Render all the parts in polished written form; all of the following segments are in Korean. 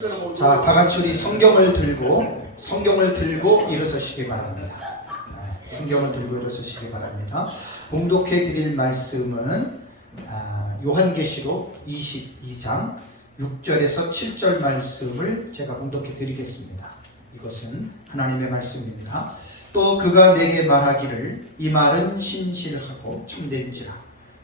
자, 다 같이 우리 성경을 들고 일어서시기 바랍니다. 성경을 들고 일어서시기 바랍니다. 봉독해 드릴 말씀은 요한계시록 22장 6절에서 7절 말씀을 제가 봉독해 드리겠습니다. 이것은 하나님의 말씀입니다. 또 그가 내게 말하기를 이 말은 신실하고 참된지라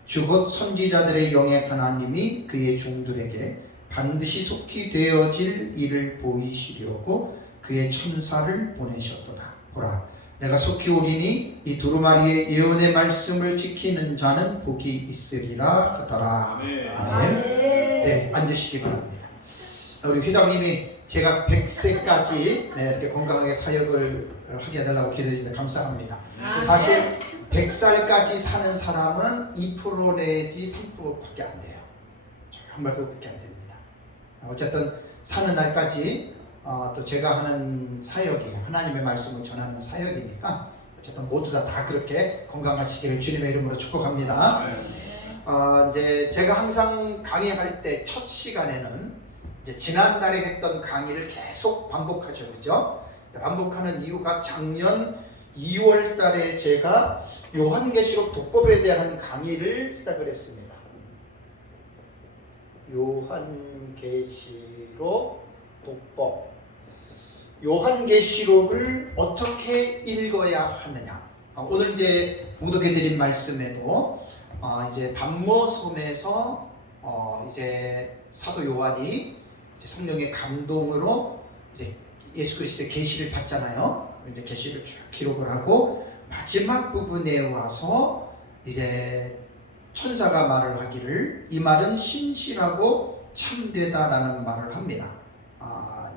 주 곧 선지자들의 영의 하나님이 그의 종들에게 반드시 속히 되어질 일을 보이시려고 그의 천사를 보내셨도다. 보라, 내가 속히 오리니 이 두루마리의 예언의 말씀을 지키는 자는 복이 있으리라 하더라. 아멘. 네, 앉으시기 바랍니다. 우리 회장님이 제가 100세까지 이렇게 건강하게 사역을 하게 해달라고 기도드립니다. 감사합니다. 사실 100살까지 사는 사람은 2% 내지 3%밖에 안 돼요. 정말 그것밖에 안 됩니다. 어쨌든 사는 날까지 또 제가 하는 사역이 하나님의 말씀을 전하는 사역이니까 어쨌든 모두 다 그렇게 건강하시기를 주님의 이름으로 축복합니다. 이제 제가 항상 강의할 때 첫 시간에는 이제 지난달에 했던 강의를 계속 반복하죠, 그죠? 반복하는 이유가 작년 2월 달에 제가 요한계시록 독법에 대한 강의를 시작을 했습니다. 요한계시록 독법. 요한계시록을 어떻게 읽어야 하느냐. 오늘 이제 봉독해드린 말씀에도 이제 반모섬에서 이제 사도 요한이 이제 성령의 감동으로 이제 예수 그리스도의 계시를 받잖아요. 이제 계시를 쭉 기록을 하고 마지막 부분에 와서 이제 천사가 말을 하기를 이 말은 신실하고 참되다라는 말을 합니다.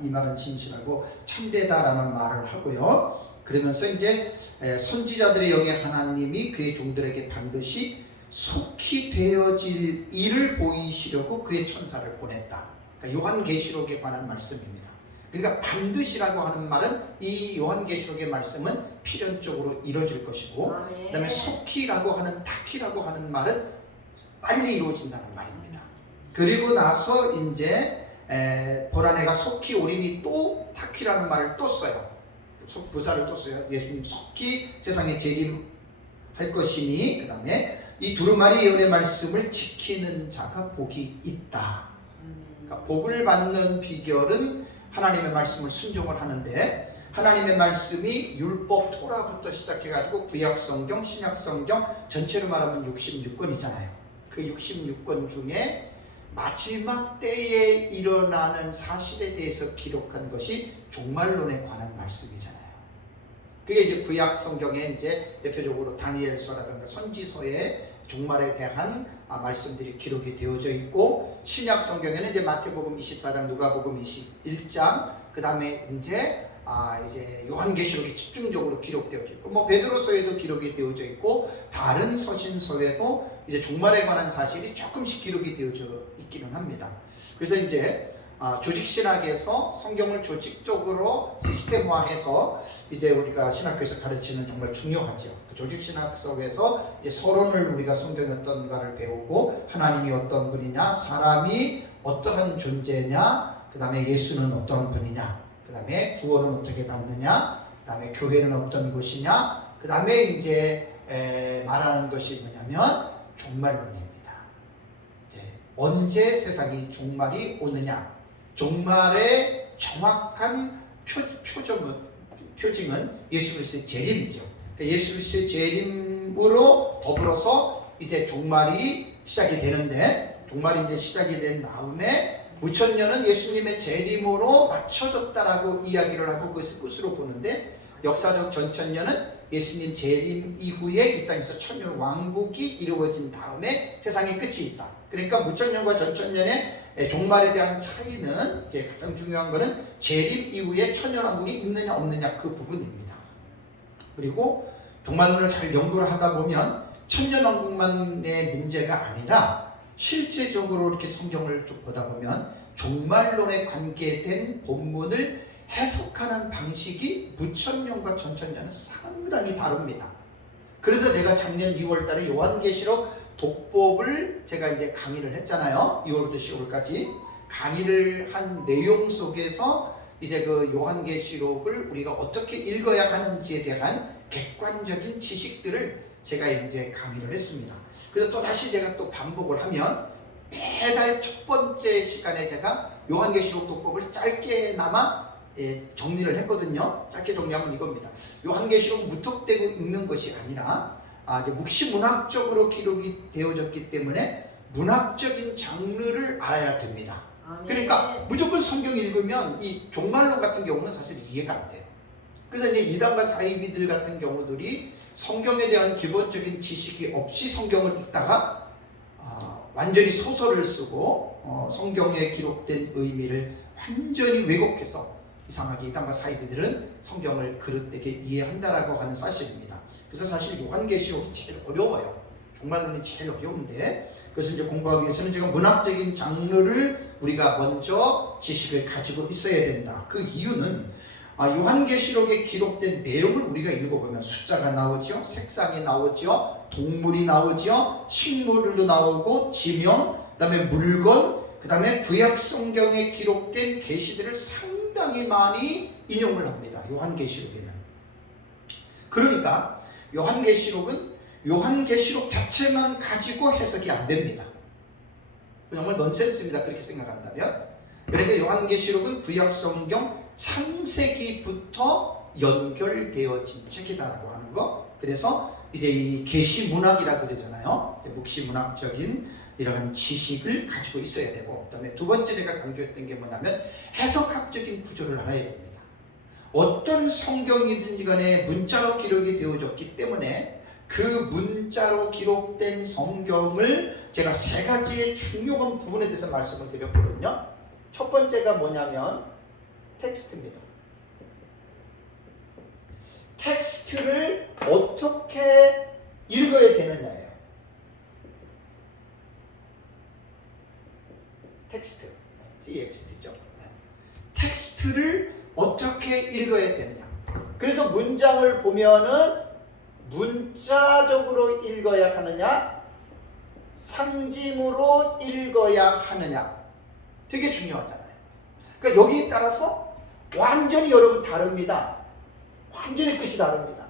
이 말은 신실하고 참되다라는 말을 하고요. 그러면서 이제 선지자들의 영의 하나님이 그의 종들에게 반드시 속히 되어질 일을 보이시려고 그의 천사를 보냈다. 그러니까 요한계시록에 관한 말씀입니다. 그러니까 반드시라고 하는 말은 이 요한계시록의 말씀은 필연적으로 이루어질 것이고, 그 다음에 속히라고 하는 타키라고 하는 말은 빨리 이루어진다는 말입니다. 그리고 나서 이제 보라 내가 속히 오리니 또 타키라는 말을 또 써요. 부사를 또 써요. 예수님 속히 세상에 재림할 것이니, 그 다음에 이 두루마리 예언의 말씀을 지키는 자가 복이 있다. 그러니까 복을 받는 비결은 하나님의 말씀을 순종을 하는데, 하나님의 말씀이 율법 토라부터 시작해가지고 구약성경, 신약성경 전체로 말하면 66권이잖아요. 그 66권 중에 마지막 때에 일어나는 사실에 대해서 기록한 것이 종말론에 관한 말씀이잖아요. 그게 이제 구약성경에 이제 대표적으로 다니엘서라든가 선지서에 종말에 대한 말씀들이 기록이 되어져 있고, 신약 성경에는 이제 마태복음 24장, 누가복음 21장, 그 다음에 이제 요한계시록이 집중적으로 기록되어져 있고, 뭐 베드로서에도 기록이 되어져 있고, 다른 서신서에도 이제 종말에 관한 사실이 조금씩 기록이 되어져 있기는 합니다. 그래서 이제 조직신학에서 성경을 조직적으로 시스템화해서 이제 우리가 신학교에서 가르치는 정말 중요하죠. 그 조직신학 속에서 이제 서론을 우리가 성경이 어떤가를 배우고, 하나님이 어떤 분이냐, 사람이 어떠한 존재냐, 그 다음에 예수는 어떤 분이냐, 그 다음에 구원은 어떻게 받느냐, 그 다음에 교회는 어떤 곳이냐, 그 다음에 이제 말하는 것이 뭐냐면 종말론입니다. 언제 세상이 종말이 오느냐, 종말의 정확한 표징은 예수 그리스도의 재림이죠. 예수 그리스도의 재림으로 더불어서 이제 종말이 시작이 되는데, 종말이 이제 시작이 된 다음에 무천년은 예수님의 재림으로 맞춰졌다라고 이야기를 하고 그것을 끝으로 보는데, 역사적 전천년은 예수님 재림 이후에 이 땅에서 천년 왕국이 이루어진 다음에 세상의 끝이 있다. 그러니까 무천년과 전천년의 종말에 대한 차이는, 이제 가장 중요한 것은 재림 이후에 천년 왕국이 있느냐 없느냐 그 부분입니다. 그리고 종말론을 잘 연구를 하다 보면 천년 왕국만의 문제가 아니라 실제적으로 이렇게 성경을 쭉 보다 보면 종말론에 관계된 본문을 해석하는 방식이 무천년과 전천년은 상당히 다릅니다. 그래서 제가 작년 2월 달에 요한계시록 독법을 제가 이제 강의를 했잖아요. 2월부터 10월까지. 강의를 한 내용 속에서 이제 그 요한계시록을 우리가 어떻게 읽어야 하는지에 대한 객관적인 지식들을 제가 이제 강의를 했습니다. 그래서 또 다시 제가 또 반복을 하면 매달 첫 번째 시간에 제가 요한계시록 독법을 짧게나마 정리를 했거든요. 짧게 정리하면 이겁니다. 요한계시록 무턱대고 읽는 것이 아니라 이제 묵시문학적으로 기록이 되어졌기 때문에 문학적인 장르를 알아야 됩니다. 그러니까 무조건 성경 읽으면 이 종말론 같은 경우는 사실 이해가 안 돼요. 그래서 이제 이단과 사이비들 같은 경우들이 성경에 대한 기본적인 지식이 없이 성경을 읽다가 완전히 소설을 쓰고 성경에 기록된 의미를 완전히 왜곡해서 이상하게 이단과 사이비들은 성경을 그릇되게 이해한다라고 하는 사실입니다. 그래서 사실 요한계시록이 제일 어려워요. 종말론이 제일 어려운데 그래서 이제 공부하기 위해서는 제가 문학적인 장르를 우리가 먼저 지식을 가지고 있어야 된다. 그 이유는 요한계시록에 기록된 내용을 우리가 읽어보면 숫자가 나오죠, 색상이 나오죠, 동물이 나오죠, 식물도 나오고 지명, 그 다음에 물건, 그 다음에 구약 성경에 기록된 계시들을 상당히 많이 인용을 합니다. 요한계시록에는. 그러니까 요한계시록은 요한계시록 자체만 가지고 해석이 안 됩니다. 정말 넌센스입니다. 그렇게 생각한다면. 그러니까 요한계시록은 구약 성경 창세기부터 연결되어진 책이다라고 하는 거. 그래서 이제 이 계시 문학이라 그러잖아요. 묵시 문학적인 이러한 지식을 가지고 있어야 되고, 그다음에 두 번째 제가 강조했던 게 뭐냐면 해석학적인 구조를 알아야 됩니다. 어떤 성경이든지 간에 문자로 기록이 되어졌기 때문에 그 문자로 기록된 성경을 제가 세 가지의 중요한 부분에 대해서 말씀을 드렸거든요. 첫 번째가 뭐냐면 텍스트입니다. 텍스트를 어떻게 읽어야 되느냐예요. 텍스트, TXT죠. 텍스트를 어떻게 읽어야 되느냐. 그래서 문장을 보면은 문자적으로 읽어야 하느냐, 상징으로 읽어야 하느냐, 되게 중요하잖아요. 그러니까 여기에 따라서 완전히 여러분 다릅니다. 완전히 뜻이 다릅니다.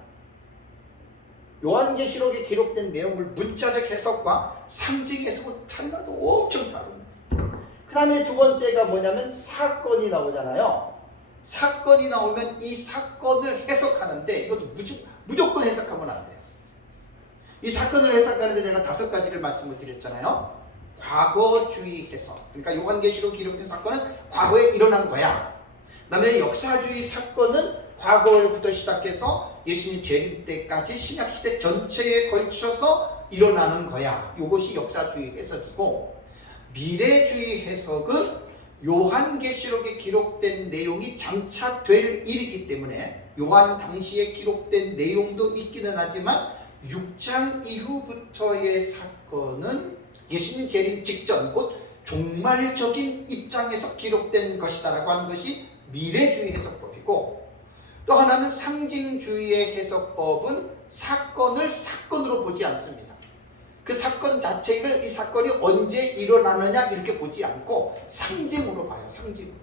요한계시록에 기록된 내용을 문자적 해석과 상징 해석은 달라도 엄청 다릅니다. 그 다음에 두 번째가 뭐냐면 사건이 나오잖아요. 사건이 나오면 이 사건을 해석하는데 이것도 무조건 해석하면 안 돼요. 이 사건을 해석하는데 제가 5가지를 말씀을 드렸잖아요. 과거주의 해석. 그러니까 요한계시록 기록된 사건은 과거에 일어난 거야. 그 다음에 역사주의 사건은 과거에부터 시작해서 예수님 재림 때까지 신약시대 전체에 걸쳐서 일어나는 거야. 이것이 역사주의 해석이고, 미래주의 해석은 요한계시록에 기록된 내용이 장차 될 일이기 때문에 요한 당시에 기록된 내용도 있기는 하지만 6장 이후부터의 사건은 예수님 재림 직전 곧 종말적인 입장에서 기록된 것이다라고 하는 것이 미래주의 해석법이고, 또 하나는 상징주의의 해석법은 사건을 사건으로 보지 않습니다. 그 사건 자체를 이 사건이 언제 일어나느냐 이렇게 보지 않고 상징으로 봐요. 상징으로.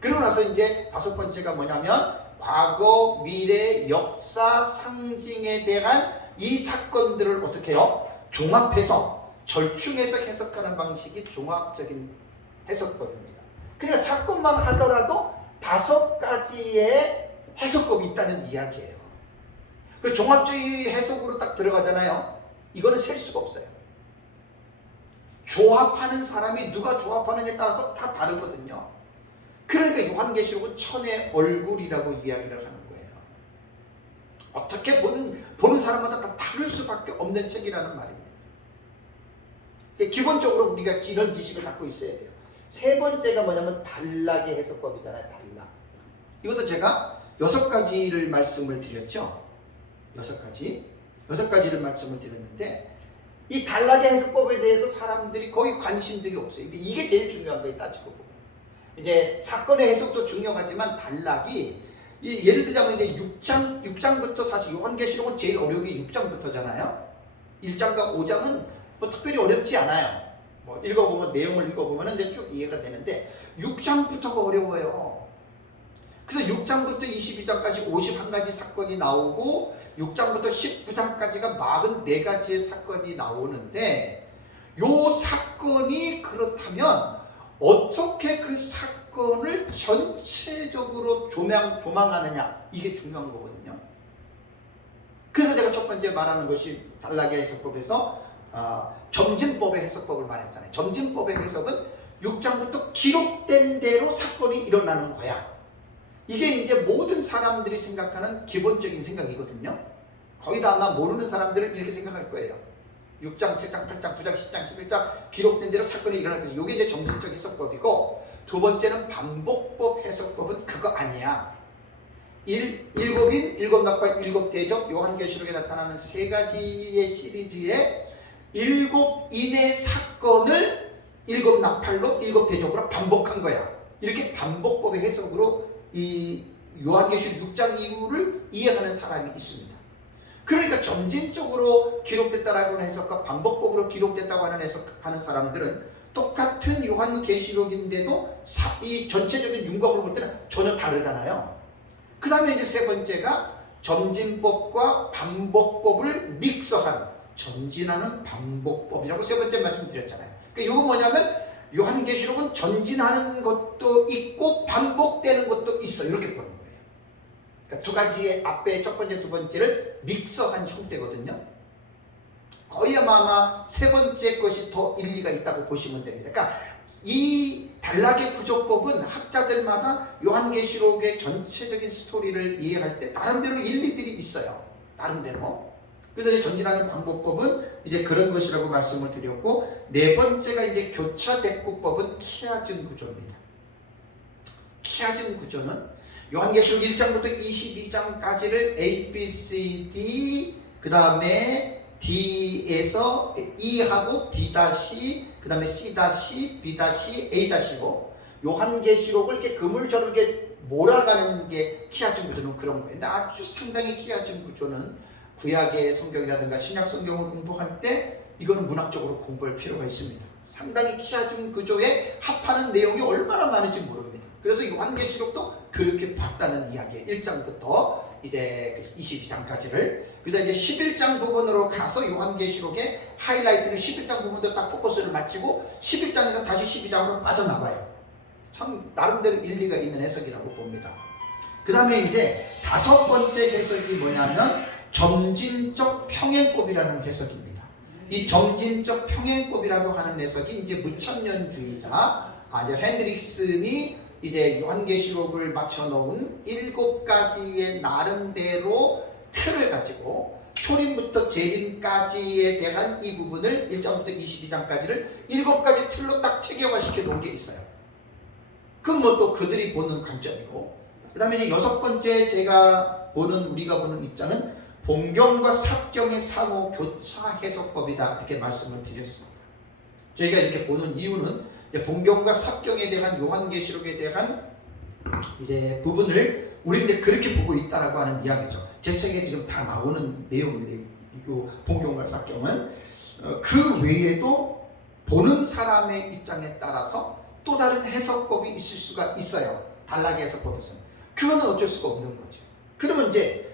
그러고 나서 이제 5번째가 뭐냐면 과거, 미래, 역사, 상징에 대한 이 사건들을 어떻게 해요? 종합해서 절충해서 해석하는 방식이 종합적인 해석법입니다. 그러니까 사건만 하더라도 5가지의 해석법이 있다는 이야기예요. 그 종합주의 해석으로 딱 들어가잖아요. 이거는 셀 수가 없어요. 조합하는 사람이 누가 조합하느냐에 따라서 다 다르거든요. 그러니까 요한계시록은 천의 얼굴이라고 이야기를 하는 거예요. 어떻게 보는 사람마다 다 다를 수밖에 없는 책이라는 말입니다. 기본적으로 우리가 이런 지식을 갖고 있어야 돼요. 세 번째가 뭐냐면 단락의 해석법이잖아요. 단락. 이것도 제가 6가지를 말씀을 드렸죠. 6가지를 말씀을 드렸는데 이 단락의 해석법에 대해서 사람들이 거의 관심들이 없어요. 근데 이게 제일 중요한 거예요. 따지고 보면. 이제 사건의 해석도 중요하지만 단락이 예를 들자면 이제 6장부터 사실 요한계시록은 제일 어려운 게 6장부터잖아요. 1장과 5장은 뭐 특별히 어렵지 않아요. 뭐 읽어보면 내용을 읽어보면 이제 쭉 이해가 되는데 6장부터가 어려워요. 그래서 6장부터 22장까지 51가지 사건이 나오고 6장부터 19장까지가 44가지의 사건이 나오는데 요 사건이 그렇다면 어떻게 그 사건을 전체적으로 조망하느냐 이게 중요한 거거든요. 그래서 제가 첫 번째 말하는 것이 단락의 해석법에서 점진법의 해석법을 말했잖아요. 점진법의 해석은 6장부터 기록된 대로 사건이 일어나는 거야. 이게 이제 모든 사람들이 생각하는 기본적인 생각이거든요. 거의 다 아마 모르는 사람들은 이렇게 생각할 거예요. 6장, 7장, 8장, 9장, 10장, 11장 기록된 대로 사건이 일어날 거죠. 이게 이제 점진적 해석법이고 두 번째는 반복법 해석법은 그거 아니야. 일곱 나팔, 일곱 대접, 요한계시록에 나타나는 세 가지의 시리즈에 일곱 인의 사건을 일곱 나팔로 일곱 대접으로 반복한 거야. 이렇게 반복법의 해석으로 이 요한계시록 6장 이후를 이해하는 사람이 있습니다. 그러니까 점진적으로 기록됐다라고 하는 해석과 반복법으로 기록됐다고 하는 해석하는 사람들은 똑같은 요한계시록인데도 이 전체적인 윤곽을 볼 때는 전혀 다르잖아요. 그 다음에 이제 세 번째가 점진법과 반복법을 믹서한 전진하는 반복법이라고 세 번째 말씀드렸잖아요. 그러니까 이건 뭐냐면 요한계시록은 전진하는 것도 있고 반복되는 것도 있어. 이렇게 보는 거예요. 그러니까 두 가지의 앞에 첫 번째, 두 번째를 믹서한 형태거든요. 거의 아마 세 번째 것이 더 일리가 있다고 보시면 됩니다. 그러니까 이 단락의 구조법은 학자들마다 요한계시록의 전체적인 스토리를 이해할 때 나름대로 일리들이 있어요. 나름대로. 그래서 이제 전진하는 방법법은 이제 그런 것이라고 말씀을 드렸고, 네 번째가 이제 교차 대꾸법은 키아즘 구조입니다. 키아즘 구조는 요한계시록 1장부터 22장까지를 A, B, C, D, 그 다음에 D에서 E하고 D-, 그 다음에 C-, B-, A-고 요한계시록을 이렇게 그물처럼 이렇게 몰아가는 게 키아즘 구조는 그런 거예요. 근데 아주 상당히 키아즘 구조는 구약의 성경이라든가 신약 성경을 공부할 때 이거는 문학적으로 공부할 필요가 있습니다. 상당히 키아즘 구조에 합하는 내용이 얼마나 많은지 모릅니다. 그래서 요한계시록도 그렇게 봤다는 이야기예요. 1장부터 이제 22장까지를. 그래서 이제 11장 부분으로 가서 요한계시록의 하이라이트를 11장 부분으로 딱 포커스를 맞추고 11장에서 다시 12장으로 빠져나가요. 참 나름대로 일리가 있는 해석이라고 봅니다. 그 다음에 이제 다섯 번째 해석이 뭐냐면 점진적 평행법이라는 해석입니다. 이 점진적 평행법이라고 하는 해석이 이제 무천년주의자 이제 핸드릭슨이 이제 요한계시록을 맞춰놓은 7가지의 나름대로 틀을 가지고 초림부터 재림까지에 대한 이 부분을 1장부터 22장까지를 7가지 틀로 딱 체계화시켜 놓은 게 있어요. 그건 뭐 또 그들이 보는 관점이고, 그 다음에 이제 여섯 번째 우리가 보는 입장은 본경과 삽경의 상호 교차 해석법이다, 이렇게 말씀을 드렸습니다. 저희가 이렇게 보는 이유는 본경과 삽경에 대한 요한계시록에 대한 이제 부분을 우리는 그렇게 보고 있다라고 하는 이야기죠. 제 책에 지금 다 나오는 내용입니다. 이 본경과 삽경은 그 외에도 보는 사람의 입장에 따라서 또 다른 해석법이 있을 수가 있어요. 단락의 해석법에서는 그거는 어쩔 수가 없는 거죠. 그러면 이제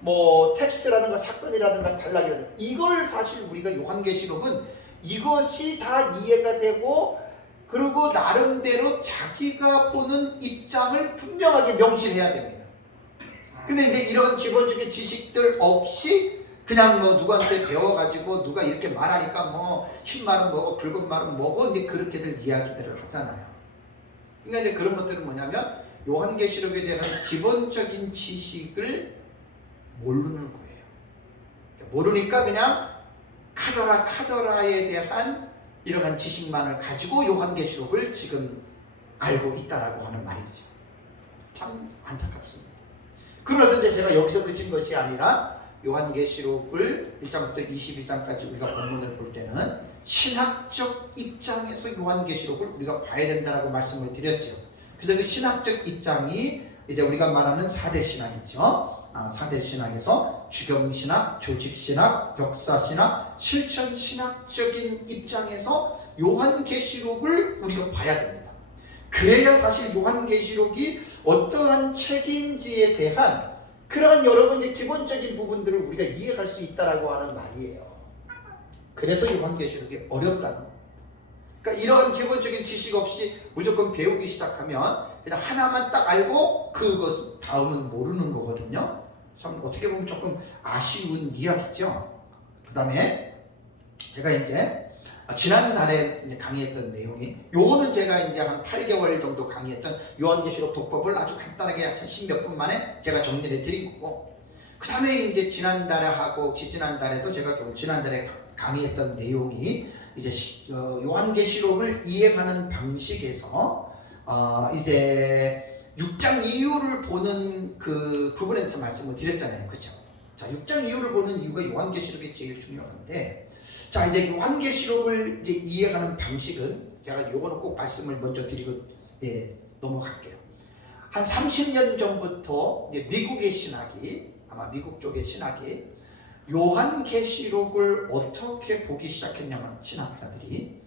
뭐 텍스트라든가 사건이라든가 단락이라든가 이걸 사실 우리가 요한계시록은 이것이 다 이해가 되고 그리고 나름대로 자기가 보는 입장을 분명하게 명시해야 됩니다. 근데 이제 이런 기본적인 지식들 없이 그냥 뭐 누구한테 배워가지고 누가 이렇게 말하니까 뭐 흰 말은 뭐고 붉은 말은 뭐고 이제 그렇게들 이야기들을 하잖아요. 그러니까 이제 그런 것들은 뭐냐면 요한계시록에 대한 기본적인 지식을 모르는 거예요. 모르니까 그냥 카더라에 대한 이러한 지식만을 가지고 요한계시록을 지금 알고 있다라고 하는 말이죠. 참 안타깝습니다. 그래서 이제 제가 여기서 그친 것이 아니라 요한계시록을 1장부터 22장까지 우리가 본문을 볼 때는 신학적 입장에서 요한계시록을 우리가 봐야 된다라고 말씀을 드렸죠. 그래서 그 신학적 입장이 이제 우리가 말하는 사대신학이죠. 사대신학에서 주경신학, 조직신학, 역사신학, 실천신학적인 입장에서 요한계시록을 우리가 봐야 됩니다. 그래야 사실 요한계시록이 어떠한 책인지에 대한 그러한 여러분의 기본적인 부분들을 우리가 이해할 수 있다라고 하는 말이에요. 그래서 요한계시록이 어렵다는 겁니다. 그러니까 이러한 기본적인 지식 없이 무조건 배우기 시작하면 그냥 하나만 딱 알고 그것 다음은 모르는 거거든요. 참 어떻게 보면 조금 아쉬운 이야기죠. 그 다음에 제가 이제 지난달에 이제 강의했던 내용이 요거는 제가 이제 한 8개월 정도 강의했던 요한계시록 독법을 아주 간단하게 한 10몇 분 만에 제가 정리를 드린 거고, 그 다음에 이제 지난달에 하고 지지난달에도 제가 지난달에 강의했던 내용이 이제 요한계시록을 이해하는 방식에서 이제 6장 이후를 보는 그 부분에 대해서 말씀을 드렸잖아요. 그죠? 자, 6장 이후를 보는 이유가 요한계시록이 제일 중요한데, 자, 이제 요한계시록을 이제 이해하는 방식은 제가 요거는 꼭 말씀을 먼저 드리고 넘어갈게요. 한 30년 전부터 이제 미국의 신학이, 아마 미국 쪽의 신학이 요한계시록을 어떻게 보기 시작했냐면, 신학자들이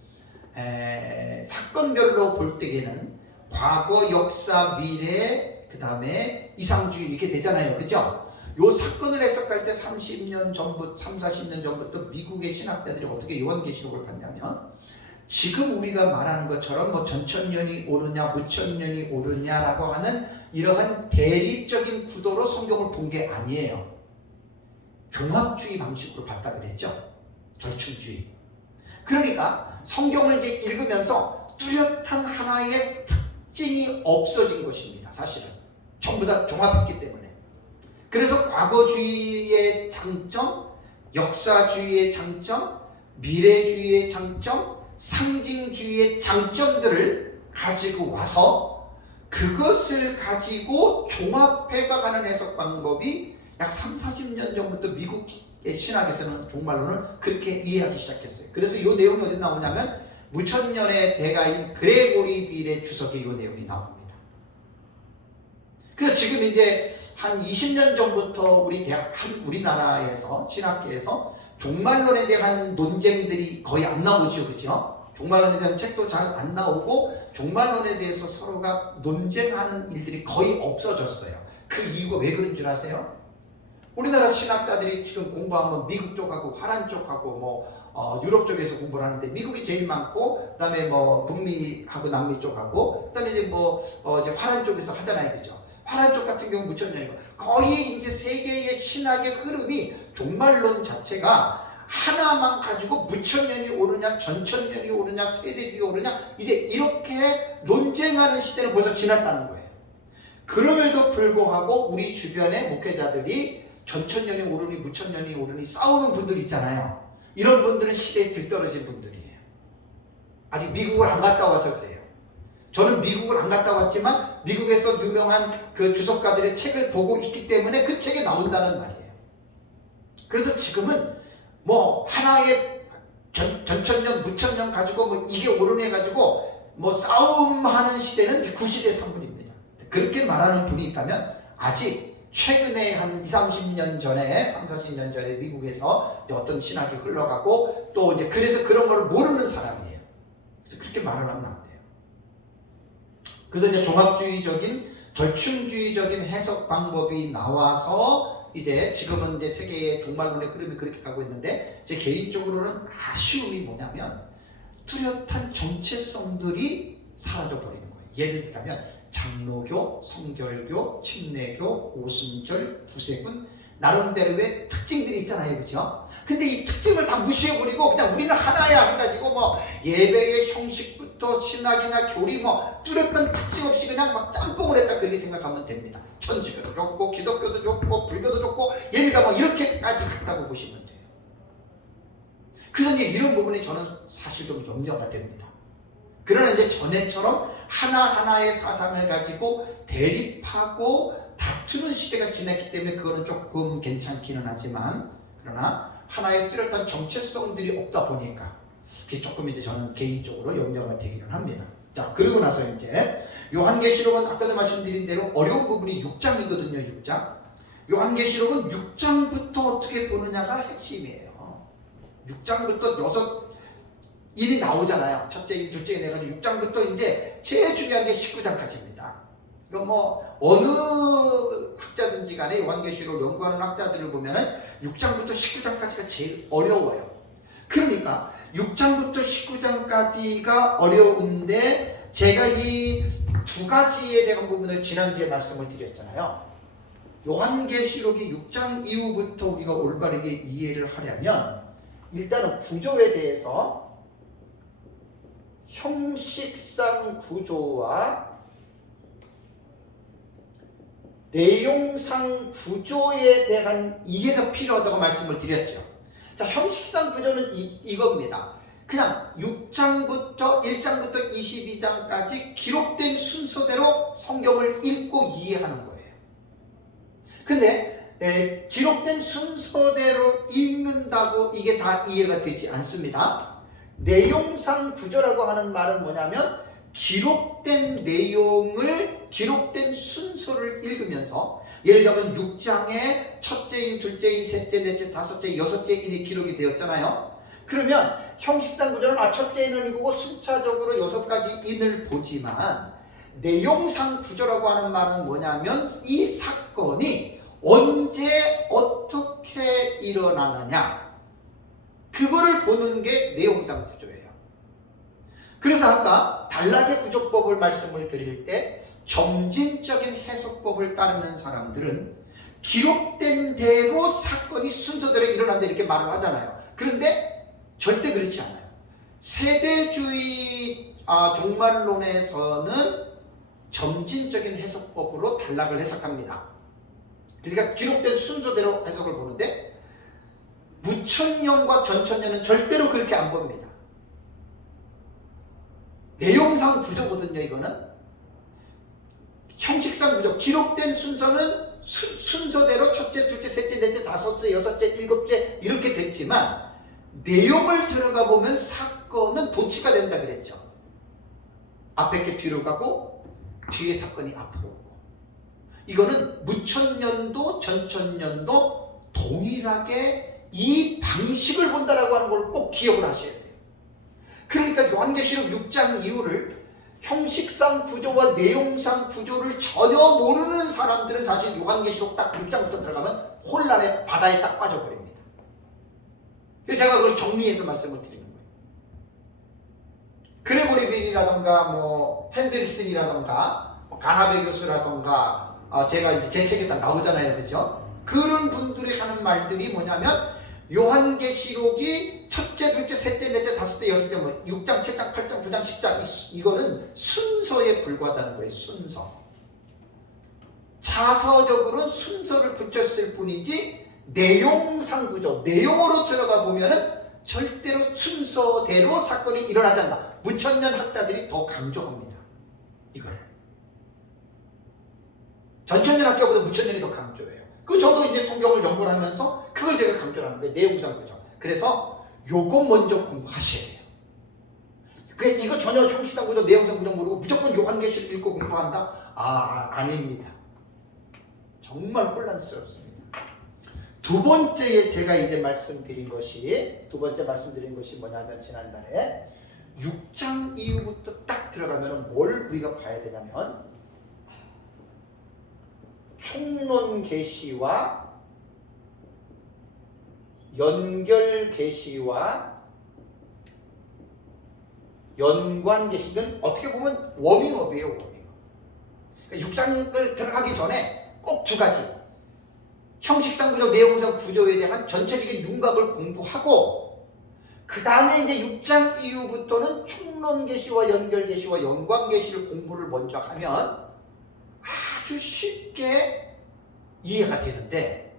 사건별로 볼 때에는 과거, 역사, 미래, 그 다음에 이상주의 이렇게 되잖아요. 그죠? 요 사건을 해석할 때 30년 전부터, 40년 전부터 미국의 신학자들이 어떻게 요한계시록을 봤냐면, 지금 우리가 말하는 것처럼 뭐 전천년이 오르냐 무천년이 오르냐라고 하는 이러한 대립적인 구도로 성경을 본 게 아니에요. 종합주의 방식으로 봤다 그랬죠. 절충주의. 그러니까 성경을 이제 읽으면서 뚜렷한 하나의 특징이 없어진 것입니다. 사실은 전부 다 종합했기 때문에. 그래서 과거주의의 장점, 역사주의의 장점, 미래주의의 장점, 상징주의의 장점들을 가지고 와서 그것을 가지고 종합해서 가는 해석 방법이 약 30-40년 전부터 미국의 신학에서는 종말론을 그렇게 이해하기 시작했어요. 그래서 이 내용이 어디 나오냐면 무천년의 대가인 그레고리 빌의 주석에 이 내용이 나옵니다. 그래서 지금 이제 한 20년 전부터 우리나라에서 신학계에서 종말론에 대한 논쟁들이 거의 안 나오죠. 그죠? 종말론에 대한 책도 잘 안 나오고 종말론에 대해서 서로가 논쟁하는 일들이 거의 없어졌어요. 그 이유가 왜 그런 줄 아세요? 우리나라 신학자들이 지금 공부하면 미국 쪽하고 화란 쪽하고 뭐 유럽 쪽에서 공부를 하는데 미국이 제일 많고, 그다음에 뭐 북미하고 남미 쪽하고, 그다음에 이제 이제 화란 쪽에서 하잖아요. 그죠? 화란 쪽 같은 경우 무천년이고, 거의 이제 세계의 신학의 흐름이 종말론 자체가 하나만 가지고 무천년이 오르냐 전천년이 오르냐 세대주의가 오르냐 이제 이렇게 논쟁하는 시대는 벌써 지났다는 거예요. 그럼에도 불구하고 우리 주변의 목회자들이 전천년이 오르니 무천년이 오르니 싸우는 분들 있잖아요. 이런 분들은 시대에 들떨어진 분들이에요. 아직 미국을 안 갔다 와서 그래요. 저는 미국을 안 갔다 왔지만 미국에서 유명한 그 주석가들의 책을 보고 있기 때문에 그 책에 나온다는 말이에요. 그래서 지금은 뭐 하나의 전천년 무천년 가지고 뭐 이게 오르네 가지고 뭐 싸움하는 시대는 구시대 3분입니다. 그렇게 말하는 분이 있다면 아직 최근에 한 20-30년 전에 30-40년 전에 미국에서 어떤 신학이 흘러가고 또 이제 그래서 그런 걸 모르는 사람이에요. 그래서 그렇게 말을 하면 안 돼요. 그래서 이제 종합주의적인 절충주의적인 해석 방법이 나와서 이제 지금은 이제 세계의 종말론의 흐름이 그렇게 가고 있는데, 제 개인적으로는 아쉬움이 뭐냐면 뚜렷한 정체성들이 사라져 버리는 거예요. 예를 들자면 장로교, 성결교, 침례교, 오순절, 구세군 나름대로의 특징들이 있잖아요. 그죠? 근데 이 특징을 다 무시해버리고 그냥 우리는 하나야 해가지고 뭐 예배의 형식부터 신학이나 교리 뭐 뚜렷한 특징 없이 그냥 막 짬뽕을 했다 그렇게 생각하면 됩니다. 천주교도 좋고 기독교도 좋고 불교도 좋고 예를 들어 뭐 이렇게까지 갔다고 보시면 돼요. 그래서 이제 이런 부분이 저는 사실 좀 염려가 됩니다. 그러나 이제 전에처럼 하나하나의 사상을 가지고 대립하고 다투는 시대가 지났기 때문에 그거는 조금 괜찮기는 하지만, 그러나 하나의 뚜렷한 정체성들이 없다 보니까 그게 조금 이제 저는 개인적으로 염려가 되기는 합니다. 자, 그러고 나서 이제 요한계시록은 아까도 말씀드린 대로 어려운 부분이 6장이거든요. 6장. 요한계시록은 6장부터 어떻게 보느냐가 핵심이에요. 6장부터 6인이 나오잖아요. 첫째 인, 둘째 인 해가지고 6장부터 이제 제일 중요한 게 19장까지입니다. 이건 뭐 어느 학자든지 간에 요한계시록 연구하는 학자들을 보면은 6장부터 19장까지가 제일 어려워요. 그러니까 6장부터 19장까지가 어려운데 제가 이 두 가지에 대한 부분을 지난주에 말씀을 드렸잖아요. 요한계시록이 6장 이후부터 우리가 올바르게 이해를 하려면 일단은 구조에 대해서 형식상 구조와 내용상 구조에 대한 이해가 필요하다고 말씀을 드렸죠. 자, 형식상 구조는 이겁니다. 그냥 6장부터 1장부터 22장까지 기록된 순서대로 성경을 읽고 이해하는 거예요. 근데 기록된 순서대로 읽는다고 이게 다 이해가 되지 않습니다. 내용상 구조라고 하는 말은 뭐냐면 기록된 내용을 기록된 순서를 읽으면서 예를 들면 6장에 첫째인, 둘째인, 셋째, 넷째, 다섯째, 여섯째 인이 기록이 되었잖아요. 그러면 형식상 구조는 첫째 인을 읽고 순차적으로 6가지 인을 보지만 내용상 구조라고 하는 말은 뭐냐면 이 사건이 언제 어떻게 일어나느냐 그거를 보는 게 내용상 구조예요. 그래서 아까 단락의 구조법을 말씀을 드릴 때 점진적인 해석법을 따르는 사람들은 기록된 대로 사건이 순서대로 일어난다 이렇게 말을 하잖아요. 그런데 절대 그렇지 않아요. 세대주의 종말론에서는 점진적인 해석법으로 단락을 해석합니다. 그러니까 기록된 순서대로 해석을 보는데 무천년과 전천년은 절대로 그렇게 안 봅니다. 내용상 구조거든요. 이거는 형식상 구조, 기록된 순서는 순서대로 첫째, 둘째, 셋째, 넷째, 다섯째, 여섯째, 일곱째 이렇게 됐지만 내용을 들어가 보면 사건은 도치가 된다 그랬죠. 앞에 게 뒤로 가고 뒤에 사건이 앞으로 오고 이거는 무천년도 전천년도 동일하게 이 방식을 본다라고 하는 걸 꼭 기억을 하셔야 돼요. 그러니까 요한계시록 6장 이후를 형식상 구조와 내용상 구조를 전혀 모르는 사람들은 사실 요한계시록 딱 6장부터 들어가면 혼란의 바다에 딱 빠져버립니다. 그래서 제가 그걸 정리해서 말씀을 드리는 거예요. 그레고리 빈이라던가 뭐 핸드리슨이라던가 가나베 교수라던가 제가 이제 제 책에 다 나오잖아요. 그죠? 그런 분들이 하는 말들이 뭐냐면 요한계시록이 첫째, 둘째, 셋째, 넷째, 다섯째, 여섯째, 뭐 6장, 7장, 8장, 9장, 10장 이거는 순서에 불과하다는 거예요. 순서. 자서적으로는 순서를 붙였을 뿐이지 내용상 구조, 내용으로 들어가 보면은 절대로 순서대로 사건이 일어나지 않는다. 무천년 학자들이 더 강조합니다. 이걸. 전천년 학자보다 무천년이 더 강조해요. 저도 이제 성경을 연구를 하면서 그걸 제가 강조하는 거예요. 내용상 구조. 그래서 요거 먼저 공부하셔야 돼요. 이거 전혀 형식상 구조, 내용상 구조 모르고 무조건 요한계시록 읽고 공부한다? 아닙니다. 정말 혼란스럽습니다. 두 번째에 제가 이제 말씀드린 것이 뭐냐면 지난달에 6장 이후부터 딱 들어가면 뭘 우리가 봐야 되냐면 총론 계시와 연결 계시와 연관 계시는 어떻게 보면 워밍업이에요. 워밍업. 그러니까 6장을 들어가기 전에 꼭 두 가지 형식상 구조, 내용상 구조에 대한 전체적인 윤곽을 공부하고 그 다음에 이제 6장 이후부터는 총론 계시와 연결 계시와 연관 계시를 공부를 먼저 하면 아주 쉽게 이해가 되는데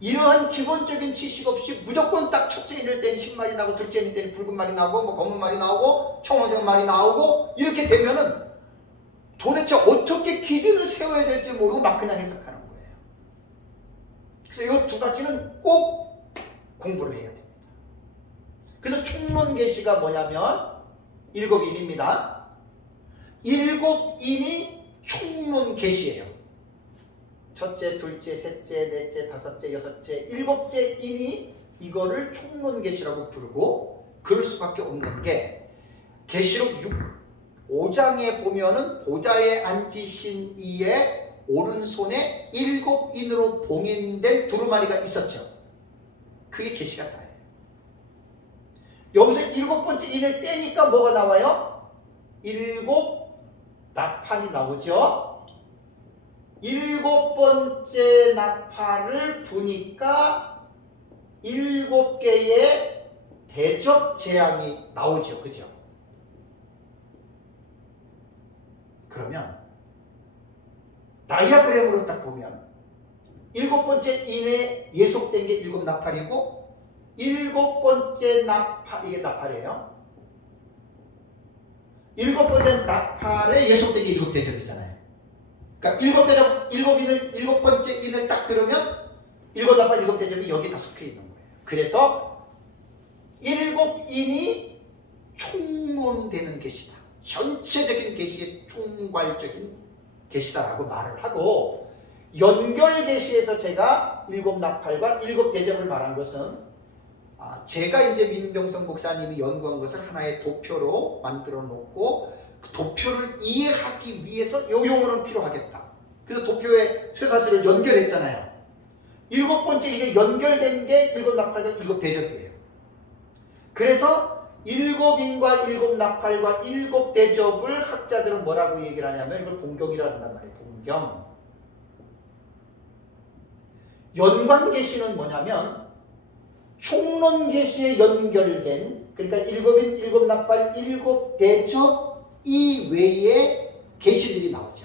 이러한 기본적인 지식 없이 무조건 딱 첫째 인일 때는 흰 말이 나고 둘째 인일 때는 붉은 말이 나오고 뭐 검은 말이 나오고 청홍색 말이 나오고 이렇게 되면은 도대체 어떻게 기준을 세워야 될지 모르고 막 그냥 해석하는 거예요. 그래서 이 두 가지는 꼭 공부를 해야 됩니다. 그래서 총론 계시가 뭐냐면 7인입니다. 7인이 총론 계시예요. 첫째, 둘째, 셋째, 넷째, 다섯째, 여섯째, 일곱째이니 이거를 총론계시라고 부르고 그럴 수밖에 없는 게 계시록 5장에 보면은 보좌에 앉으신 이의 오른손에 7인으로 봉인된 두루마리가 있었죠. 그게 계시가 다예요. 여기서 7번째 인을 떼니까 뭐가 나와요? 7 나팔이 나오죠. 7번째 나팔을 부니까 7개의 대접 재앙이 나오죠. 그죠? 그러면 다이아그램으로 딱 보면 7번째 인에 예속된 게 7 나팔이고 7번째 나팔, 이게 나팔이에요. 7번째 나팔에 예속된 게 7 대접이잖아요. 그러니까 7 번째 인을 딱 들으면 7 나팔 7 대접이 여기 다 속해 있는 거예요. 그래서 7인이 총론되는 계시다. 전체적인 계시의 총괄적인 계시다라고 말을 하고, 연결 계시에서 제가 7 나팔과 7 대접을 말한 것은 제가 이제 민병성 목사님이 연구한 것을 하나의 도표로 만들어 놓고 그 도표를 이해하기 위해서 이 용어는 필요하겠다. 그래서 도표에 쇠사슬을 연결했잖아요. 7번째 이게 연결된 게 7 나팔과 7 대접이에요. 그래서 7인과 7 나팔과 7 대접을 학자들은 뭐라고 얘기를 하냐면 이걸 봉경이라고 한단 말이에요. 봉경. 연관 계시는 뭐냐면 총론 계시에 연결된, 그러니까 7인 7 나팔 7 대접 이외에 계시들이 나오죠.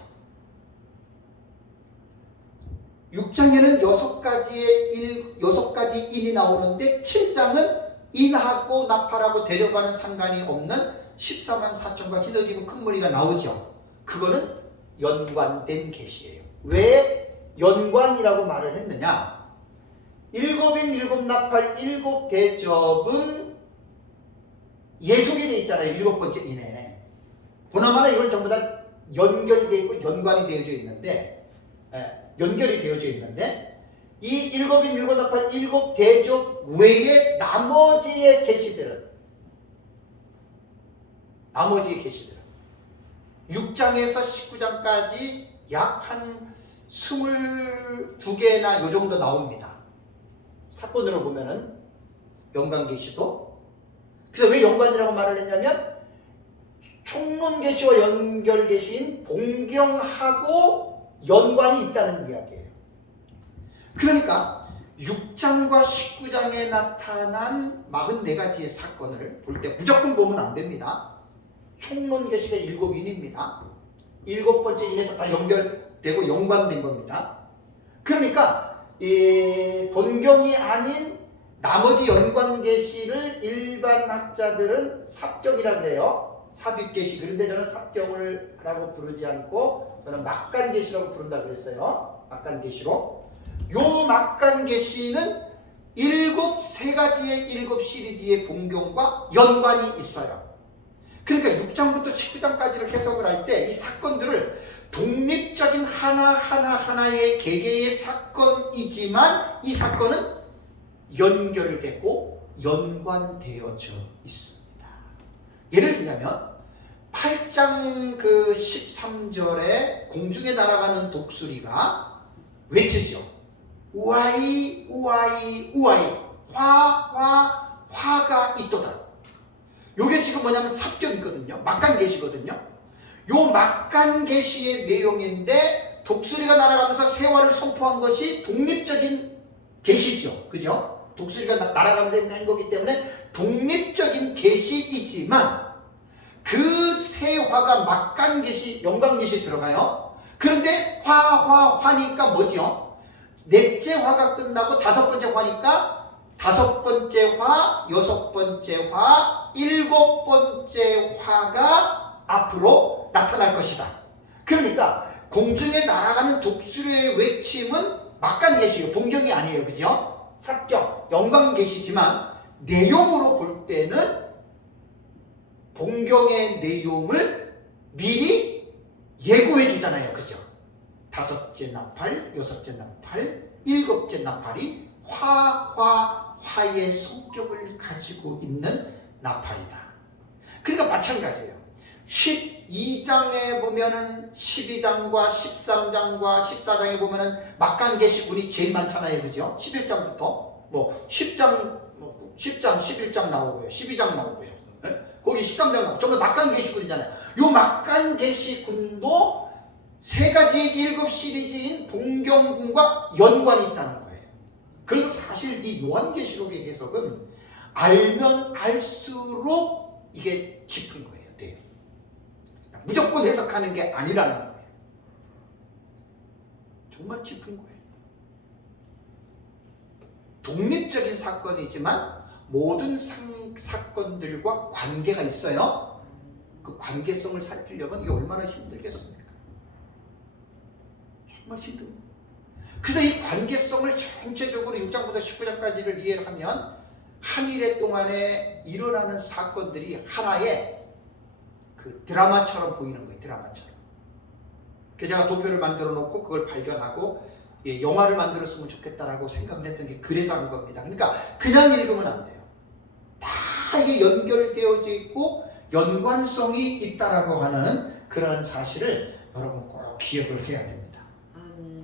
6장에는 6가지 인이 나오는데 7장은 인하고 나팔하고 대접하는 상관이 없는 14만 4천과 휘날리고 큰 무리가 나오죠. 그거는 연관된 계시예요. 왜 연관이라고 말을 했느냐? 7인 7 나팔 7 대접은 예속이 되어 있잖아요. 7번째 인에. 보나마나 이건 전부 다 연결이 되어 있고 연관이 되어져 있는데, 연결이 되어져 있는데, 이 7인 7 나팔 7 대접 외에 나머지의 계시들은 6장에서 19장까지 약 한 22개나 요 정도 나옵니다. 사건으로 보면은 연관 계시도. 그래서 왜 연관이라고 말을 했냐면 총론 계시와 연결 계시인 봉경하고 연관이 있다는 이야기예요. 그러니까 6장과 19장에 나타난 44가지의 사건을 볼 때 무조건 보면 안 됩니다. 총론 계시가 7인입니다. 7번째 인에서 다 연결되고 연관된 겁니다. 그러니까 이 본경이 아닌 나머지 연관 계시를 일반 학자들은 삽경이라 그래요. 삽입 계시. 그런데 저는 삽경을라고 부르지 않고 저는 막간 계시라고 부른다고 그랬어요. 막간 계시로. 요 막간 계시는 7가지의 7 시리즈의 본경과 연관이 있어요. 그러니까 6장부터 19장까지를 해석을 할 때 이 사건들을 독립적인 하나의 개개의 사건이지만 이 사건은 연결되고 연관되어져 있습니다. 예를 들자면 8장 그 13절에 공중에 날아가는 독수리가 외치죠. 우아이 우아이 우아이 화가 있도다. 요게 지금 뭐냐면 삽경이거든요. 막간 계시거든요. 요 막간 계시의 내용인데 독수리가 날아가면서 세화를 선포한 것이 독립적인 계시죠. 그죠? 독수리가 날아가면서 한 거기 때문에 독립적인 계시이지만 그 세화가 막간 계시, 연관 계시 들어가요. 그런데 화니까 뭐죠? 넷째 화가 끝나고 5번째 화니까 5번째 화, 6번째 화, 7번째 화가 앞으로 나타날 것이다. 그러니까 공중에 날아가는 독수리의 외침은 막간 계시예요. 본경이 아니에요. 그죠? 삽경, 연관 계시지만 내용으로 볼 때는 본경의 내용을 미리 예고해 주잖아요. 그죠? 다섯째 나팔, 여섯째 나팔, 일곱째 나팔이 화의 성격을 가지고 있는 나팔이다. 그러니까 마찬가지예요. 12장에 보면은 12장과 13장과 14장에 보면은 막간계시군이 제일 많잖아요. 그죠? 11장부터 뭐 10장, 11장 나오고요. 12장 나오고요. 네? 거기 13장 나오고 전부 막간계시군이잖아요. 요 막간계시군도 세 가지의 7 시리즈인 봉경군과 연관이 있다는 거예요. 그래서 사실 이 요한계시록의 해석은 알면 알수록 이게 깊은 거예요. 네. 무조건 해석하는 게 아니라는 거예요. 정말 깊은 거예요. 독립적인 사건이지만 모든 사건들과 관계가 있어요. 그 관계성을 살피려면 이게 얼마나 힘들겠습니까? 정말 힘든 거예요. 그래서 이 관계성을 전체적으로 6장부터 19장까지를 이해를 하면 한 일에 동안에 일어나는 사건들이 하나의 그 드라마처럼 보이는 거예요. 드라마처럼. 그래서 제가 도표를 만들어 놓고 그걸 발견하고 영화를 만들었으면 좋겠다라고 생각을 했던 게 그래서 한 겁니다. 그러니까 그냥 읽으면 안 돼요. 다 이게 연결되어져 있고 연관성이 있다라고 하는 그러한 사실을 여러분 꼭 기억을 해야 됩니다.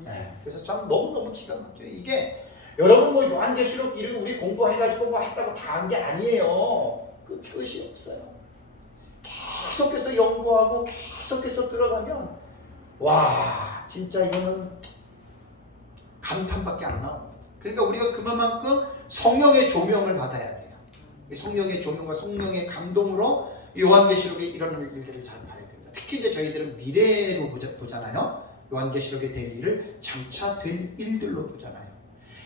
네, 그래서 참 너무너무 기가 막혀요. 이게 여러분 뭐 요한계시록 이렇게 우리 공부해가지고 뭐 했다고 다 한 게 아니에요. 그 뜻이 없어요. 계속해서 연구하고 계속해서 들어가면 와 진짜 이거는 감탄밖에 안 나옵니다. 그러니까 우리가 그만큼 성령의 조명을 받아야 돼요. 성령의 조명과 성령의 감동으로 요한계시록에 일어날 일들을 잘 봐야 됩니다. 특히 이제 저희들은 미래로 보잖아요. 요한계시록에 될 일을 장차 될 일들로 보잖아요.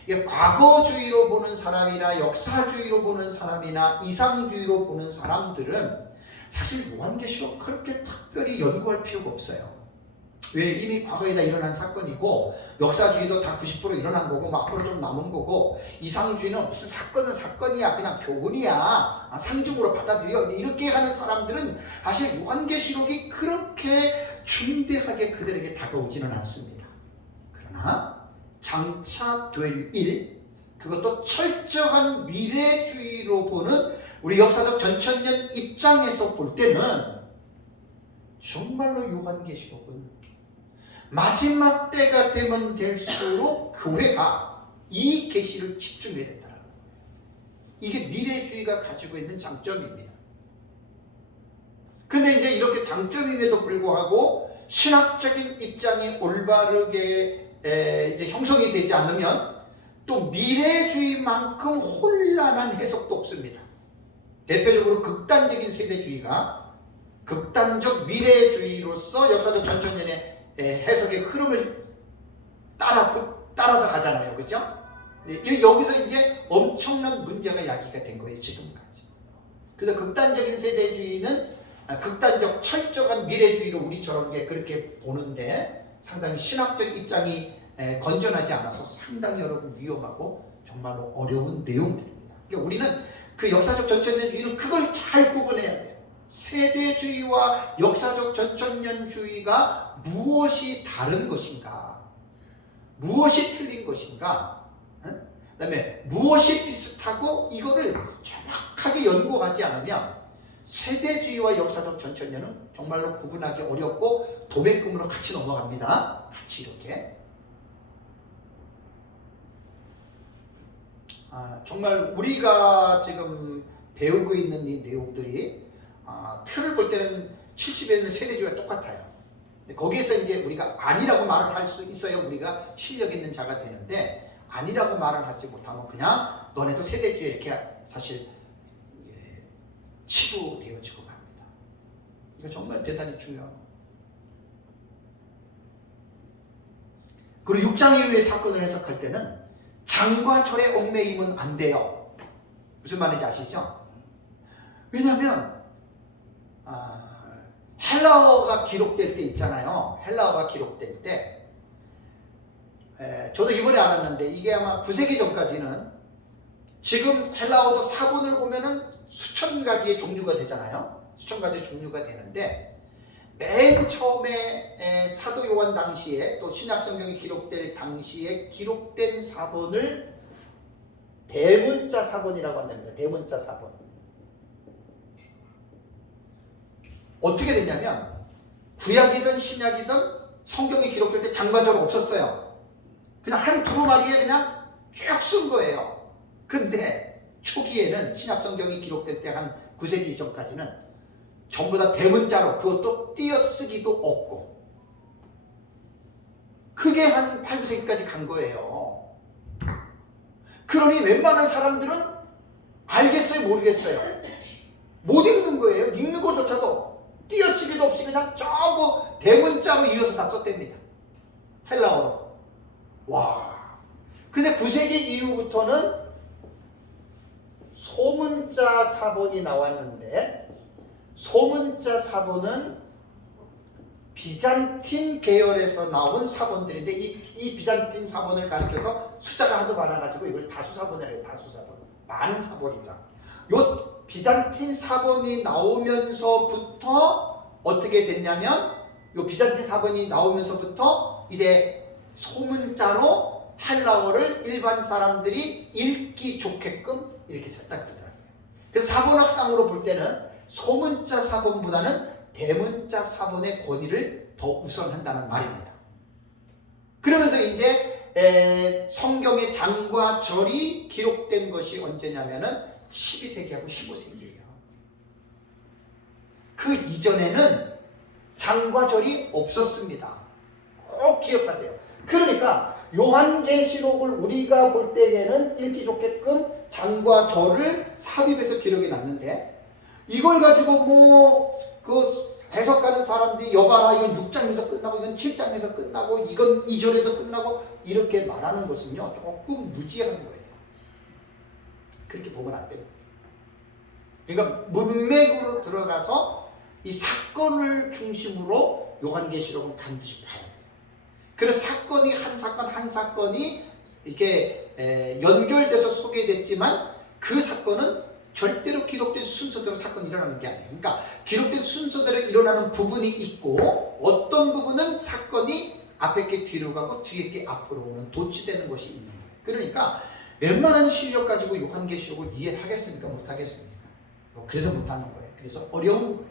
이게 과거주의로 보는 사람이나 역사주의로 보는 사람이나 이상주의로 보는 사람들은 사실 요한계시록 그렇게 특별히 연구할 필요가 없어요. 왜? 이미 과거에 다 일어난 사건이고 역사주의도 다 90% 일어난 거고 뭐 앞으로 좀 남은 거고 이상주의는 무슨 사건은 사건이야 그냥 교훈이야 상중으로 받아들여 이렇게 하는 사람들은 사실 요한계시록이 그렇게 중대하게 그들에게 다가오지는 않습니다. 그러나 장차 될 일 그것도 철저한 미래주의로 보는 우리 역사적 전천년 입장에서 볼 때는 정말로 요한계시록은 마지막 때가 되면 될수록 교회가 이 계시를 집중해야 된다는 거예요. 이게 미래주의가 가지고 있는 장점입니다. 근데 이제 이렇게 장점임에도 불구하고 신학적인 입장이 올바르게 이제 형성이 되지 않으면 또 미래주의만큼 혼란한 해석도 없습니다. 대표적으로 극단적인 세대주의가 극단적 미래주의로서 역사적 전천년의 해석의 흐름을 따라서 가잖아요. 그죠? 여기서 이제 엄청난 문제가 야기가 된 거예요. 지금까지. 그래서 극단적인 세대주의는 극단적 철저한 미래주의로 우리처럼 그렇게 보는데 상당히 신학적 입장이 건전하지 않아서 상당히 여러분 위험하고 정말로 어려운 내용들입니다. 그러니까 우리는 그 역사적 전천년주의는 그걸 잘 구분해야 돼요. 세대주의와 역사적 전천년주의가 무엇이 다른 것인가? 무엇이 틀린 것인가? 그 다음에 무엇이 비슷하고 이거를 정확하게 연구하지 않으면 세대주의와 역사적 전천년은 정말로 구분하기 어렵고 도배금으로 같이 넘어갑니다. 같이 이렇게. 정말 우리가 지금 배우고 있는 이 내용들이 틀을 볼 때는 70에는 세대주의와 똑같아요. 거기에서 이제 우리가 아니라고 말을 할 수 있어요. 우리가 실력 있는 자가 되는데 아니라고 말을 하지 못하면 그냥 너네도 세대주의 이렇게 사실 치부되어지고 맙니다. 이거 정말 대단히 중요한 거. 그리고 6장 이후의 사건을 해석할 때는 장과 절에 얽매이면 안 돼요. 무슨 말인지 아시죠? 왜냐하면 헬라어가 기록될 때 있잖아요. 헬라어가 기록될 때 저도 이번에 알았는데 이게 아마 9세기 전까지는 지금 헬라어도 사본을 보면은 수천 가지의 종류가 되잖아요. 수천 가지의 종류가 되는데 맨 처음에 사도 요한 당시에 또 신약 성경이 기록될 당시에 기록된 사본을 대문자 사본이라고 한답니다. 대문자 사본. 어떻게 됐냐면 구약이든 신약이든 성경이 기록될 때 장과절 없었어요. 그냥 한 두루마리에 그냥 쭉 쓴 거예요. 근데 초기에는 신약 성경이 기록될 때 한 9세기 이전까지는 전부 다 대문자로, 그것도 띄어쓰기도 없고, 그게 한 8, 9세기까지 간 거예요. 그러니 웬만한 사람들은 알겠어요, 모르겠어요? 못 읽는 거예요. 읽는 것조차도 띄어쓰기도 없이 그냥 전부 대문자로 이어서 다 썼답니다. 헬라어로. 와. 근데 9세기 이후부터는 소문자 사본이 나왔는데, 소문자 사본은 비잔틴 계열에서 나온 사본들인데, 이 비잔틴 사본을 가리켜서 숫자가 하도 많아가지고 이걸 다수사본이라고 해요. 다수사본. 많은 사본이다. 요 비잔틴 사본이 나오면서부터 어떻게 됐냐면, 요 비잔틴 사본이 나오면서부터 이제 소문자로 헬라어를 일반 사람들이 읽기 좋게끔 이렇게 썼다 그러더라고요. 그래서 사본학상으로 볼 때는 소문자 사본보다는 대문자 사본의 권위를 더 우선한다는 말입니다. 그러면서 이제 성경의 장과 절이 기록된 것이 언제냐면은 12세기하고 15세기예요. 그 이전에는 장과 절이 없었습니다. 꼭 기억하세요. 그러니까 요한계시록을 우리가 볼 때에는 읽기 좋게끔 장과 절을 삽입해서 기록해 놨는데, 이걸 가지고 그 해석하는 사람들이 여봐라, 이건 6장에서 끝나고 이건 7장에서 끝나고 이건 2절에서 끝나고 이렇게 말하는 것은요 조금 무지한 거예요. 그렇게 보면 안 됩니다. 그러니까 문맥으로 들어가서 이 사건을 중심으로 요한계시록은 반드시 봐야 돼요. 그래서 사건이 한 사건 한 사건이 이렇게 연결돼서 소개됐지만, 그 사건은 절대로 기록된 순서대로 사건이 일어나는 게 아니에요. 그러니까 기록된 순서대로 일어나는 부분이 있고, 어떤 부분은 사건이 앞에 게 뒤로 가고 뒤에 게 앞으로 오는 도치되는 것이 있는 거예요. 그러니까 웬만한 실력 가지고 요한계시록을 이해를 하겠습니까? 못하겠습니까? 그래서 못하는 거예요. 그래서 어려운 거예요.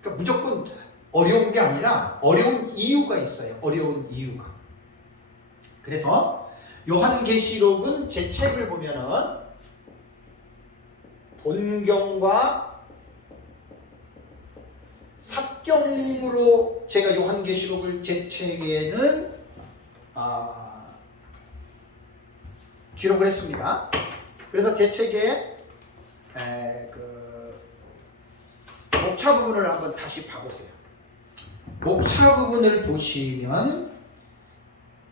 그러니까 무조건 어려운 게 아니라 어려운 이유가 있어요. 어려운 이유가. 그래서 요한계시록은 제 책을 보면은 본경과 삽경으로 제가 요한계시록을 제 책에는 기록을 했습니다. 그래서 제 책에 목차 부분을 한번 다시 봐보세요. 목차 부분을 보시면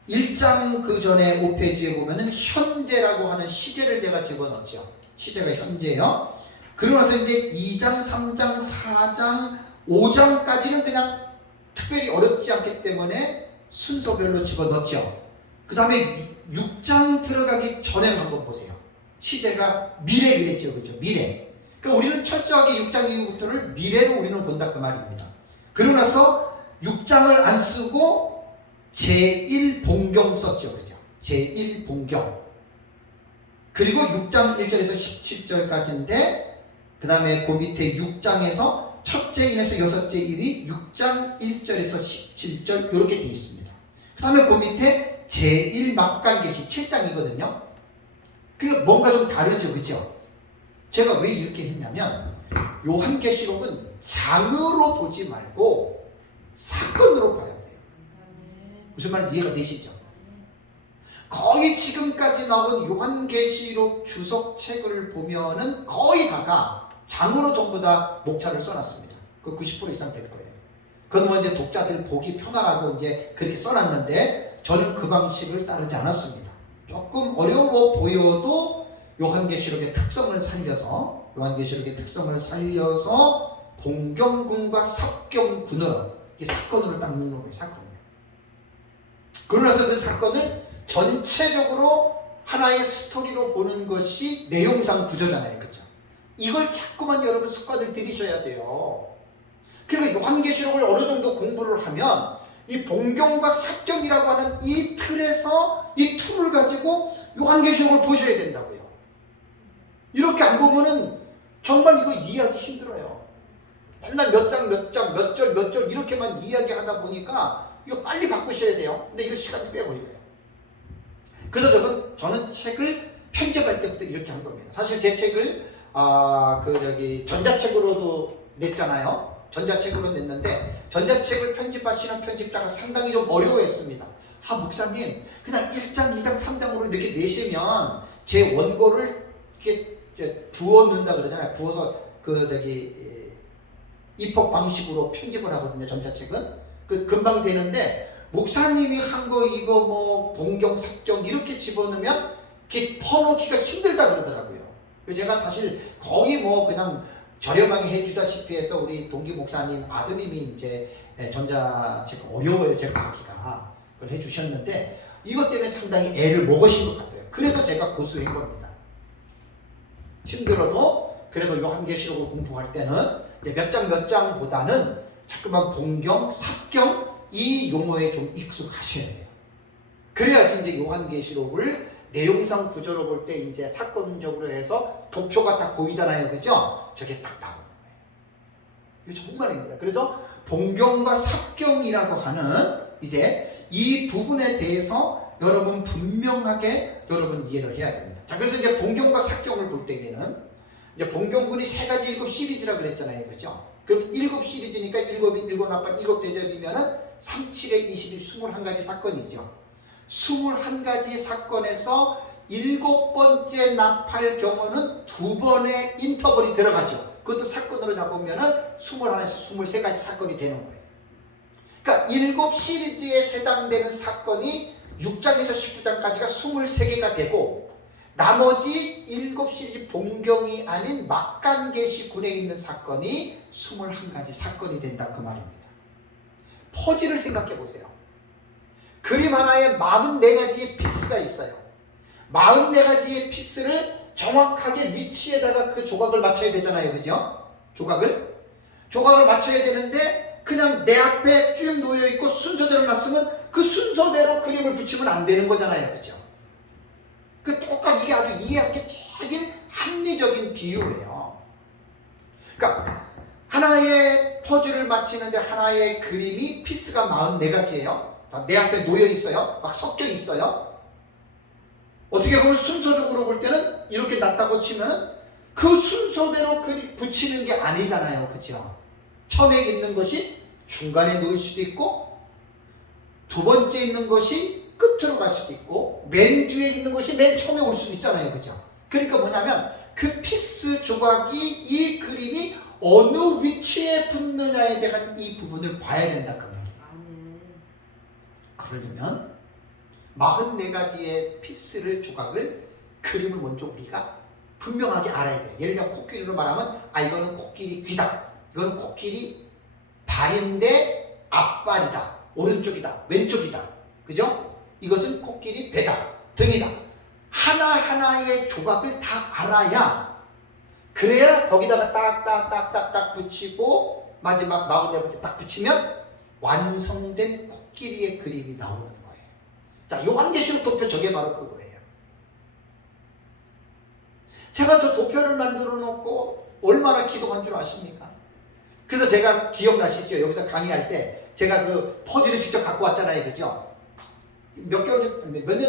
1장 그 전에 5페이지에 보면은 현재라고 하는 시제를 제가 집어넣었죠. 시제가 현재요. 그러고 나서 이제 2장, 3장, 4장, 5장까지는 그냥 특별히 어렵지 않기 때문에 순서별로 집어넣었죠. 그 다음에 6장 들어가기 전에는 한번 보세요. 시제가 미래겠죠. 그죠? 미래. 그러니까 우리는 철저하게 6장 이후부터를 미래로 우리는 본다 그 말입니다. 그러고 나서 6장을 안 쓰고 제1봉경 썼죠. 그죠? 제1봉경. 그리고 6장 1절에서 17절까지인데, 그 다음에 그 밑에 6장에서 첫째 인에서 여섯째 일이 6장 1절에서 17절 이렇게 되어 있습니다. 그 다음에 그 밑에 제1막간계시 7장이거든요. 그리고 뭔가 좀 다르죠. 그죠? 제가 왜 이렇게 했냐면, 요한계시록은 장으로 보지 말고 사건으로 봐야 돼요. 무슨 말인지 이해가 되시죠? 거의 지금까지 나온 요한계시록 주석책을 보면은 거의 다가 장으로 전부 다 목차를 써놨습니다. 그 90% 이상 될 거예요. 그건 뭐 이제 독자들 보기 편하라고 이제 그렇게 써놨는데, 저는 그 방식을 따르지 않았습니다. 조금 어려워 보여도 요한계시록의 특성을 살려서 봉경군과 삽경군으로 이 사건으로 딱 묶는 거예요. 사건으로. 그러고 나서 그 사건을 전체적으로 하나의 스토리로 보는 것이 내용상 구조잖아요. 그죠? 이걸 자꾸만 여러분 습관을 들이셔야 돼요. 그러니까 요한계시록을 어느 정도 공부를 하면 이 봉경과 삭경이라고 하는 이 틀에서 이 툴을 가지고 요한계시록을 보셔야 된다고요. 이렇게 안 보면은 정말 이거 이해하기 힘들어요. 맨날 몇 장, 몇 장, 몇 절, 몇 절 이렇게만 이야기하다 보니까 이거 빨리 바꾸셔야 돼요. 근데 이거 시간이 꽤 걸려요. 그래서 저는 책을 편집할 때부터 이렇게 한 겁니다. 사실 제 책을 전자책으로도 냈잖아요. 전자책으로 냈는데 전자책을 편집하시는 편집자가 상당히 좀 어려워했습니다. 목사님 그냥 1장, 2장, 3장으로 이렇게 내시면 제 원고를 이렇게 부어 넣는다 그러잖아요. 부어서 입법 방식으로 편집을 하거든요. 전자책은 금방 되는데 목사님이 한 거 이거 뭐 봉경, 삭경 이렇게 집어넣으면 이렇게 퍼놓기가 힘들다 그러더라고요. 제가 사실 거의 뭐 그냥 저렴하게 해주다시피 해서 우리 동기 목사님 아드님이 이제 전자책 어려워요 제가 하기가 그걸 해주셨는데 이것 때문에 상당히 애를 먹으신 것 같아요. 그래도 제가 고수한 겁니다. 힘들어도 그래도 요한계시록을 공부할 때는 몇 장 몇 장보다는 자꾸만 봉경, 삭경 이 용어에 좀 익숙하셔야 돼요. 그래야지 이제 요한계시록을 내용상 구조로 볼 때 이제 사건적으로 해서 도표가 딱 보이잖아요. 그죠? 저게 딱 나오는 거예요. 이거 정말입니다. 그래서 봉경과 삭경이라고 하는 이제 이 부분에 대해서 여러분 분명하게 여러분 이해를 해야 됩니다. 자, 그래서 이제 봉경과 삭경을 볼 때에는 이제 봉경군이 3가지 7 시리즈라 그랬잖아요. 그죠? 그럼 7 시리즈니까 7이 7 나팔 7 대접이면은 3, 7에 20이 21가지 사건이죠. 21가지 사건에서 7번째 나팔 경우는 2번의 인터벌이 들어가죠. 그것도 사건으로 잡으면은 21에서 23가지 사건이 되는 거예요. 그러니까 7 시리즈에 해당되는 사건이 6장에서 19장까지가 23개가 되고 나머지 7 시리즈 봉경이 아닌 막간계시군에 있는 사건이 21가지 사건이 된다 그 말입니다. 퍼즐을 생각해 보세요. 그림 하나에 44가지의 피스가 있어요. 44가지의 피스를 정확하게 위치에다가 그 조각을 맞춰야 되잖아요. 그죠? 조각을 맞춰야 되는데 그냥 내 앞에 쭉 놓여있고 순서대로 놨으면 그 순서대로 그림을 붙이면 안 되는 거잖아요. 그죠? 똑같이 이게 아주 이해하기 제일 합리적인 비유예요. 그러니까 하나의 퍼즐을 맞히는데 하나의 그림이 피스가 44가지예요. 내 앞에 놓여 있어요. 막 섞여 있어요. 어떻게 보면 순서적으로 볼 때는 이렇게 놨다고 치면은 그 순서대로 붙이는 게 아니잖아요. 그죠? 처음에 있는 것이 중간에 놓일 수도 있고, 2번째 있는 것이 끝으로 갈 수도 있고, 맨 뒤에 있는 것이 맨 처음에 올 수도 있잖아요. 그죠? 그러니까 뭐냐면 그 피스 조각이 이 그림이 어느 위치에 붙느냐에 대한 이 부분을 봐야 된다. 그 말이에요. 그러려면 44가지의 피스를 조각을 그림을 먼저 우리가 분명하게 알아야 돼. 예를 들면 코끼리로 말하면 이거는 코끼리 귀다. 이거는 코끼리 발인데 앞발이다. 오른쪽이다. 왼쪽이다. 그죠? 이것은 코끼리 배다. 등이다. 하나하나의 조각을 다 알아야 그래야 거기다가 딱딱딱딱딱 붙이고 마지막 44번째 딱 붙이면 완성된 코끼리의 그림이 나오는 거예요. 자, 요한계시록 도표 저게 바로 그거예요. 제가 저 도표를 만들어 놓고 얼마나 기도한 줄 아십니까? 그래서 제가 기억나시죠? 여기서 강의할 때 제가 그 퍼즐을 직접 갖고 왔잖아요. 그죠? 몇 년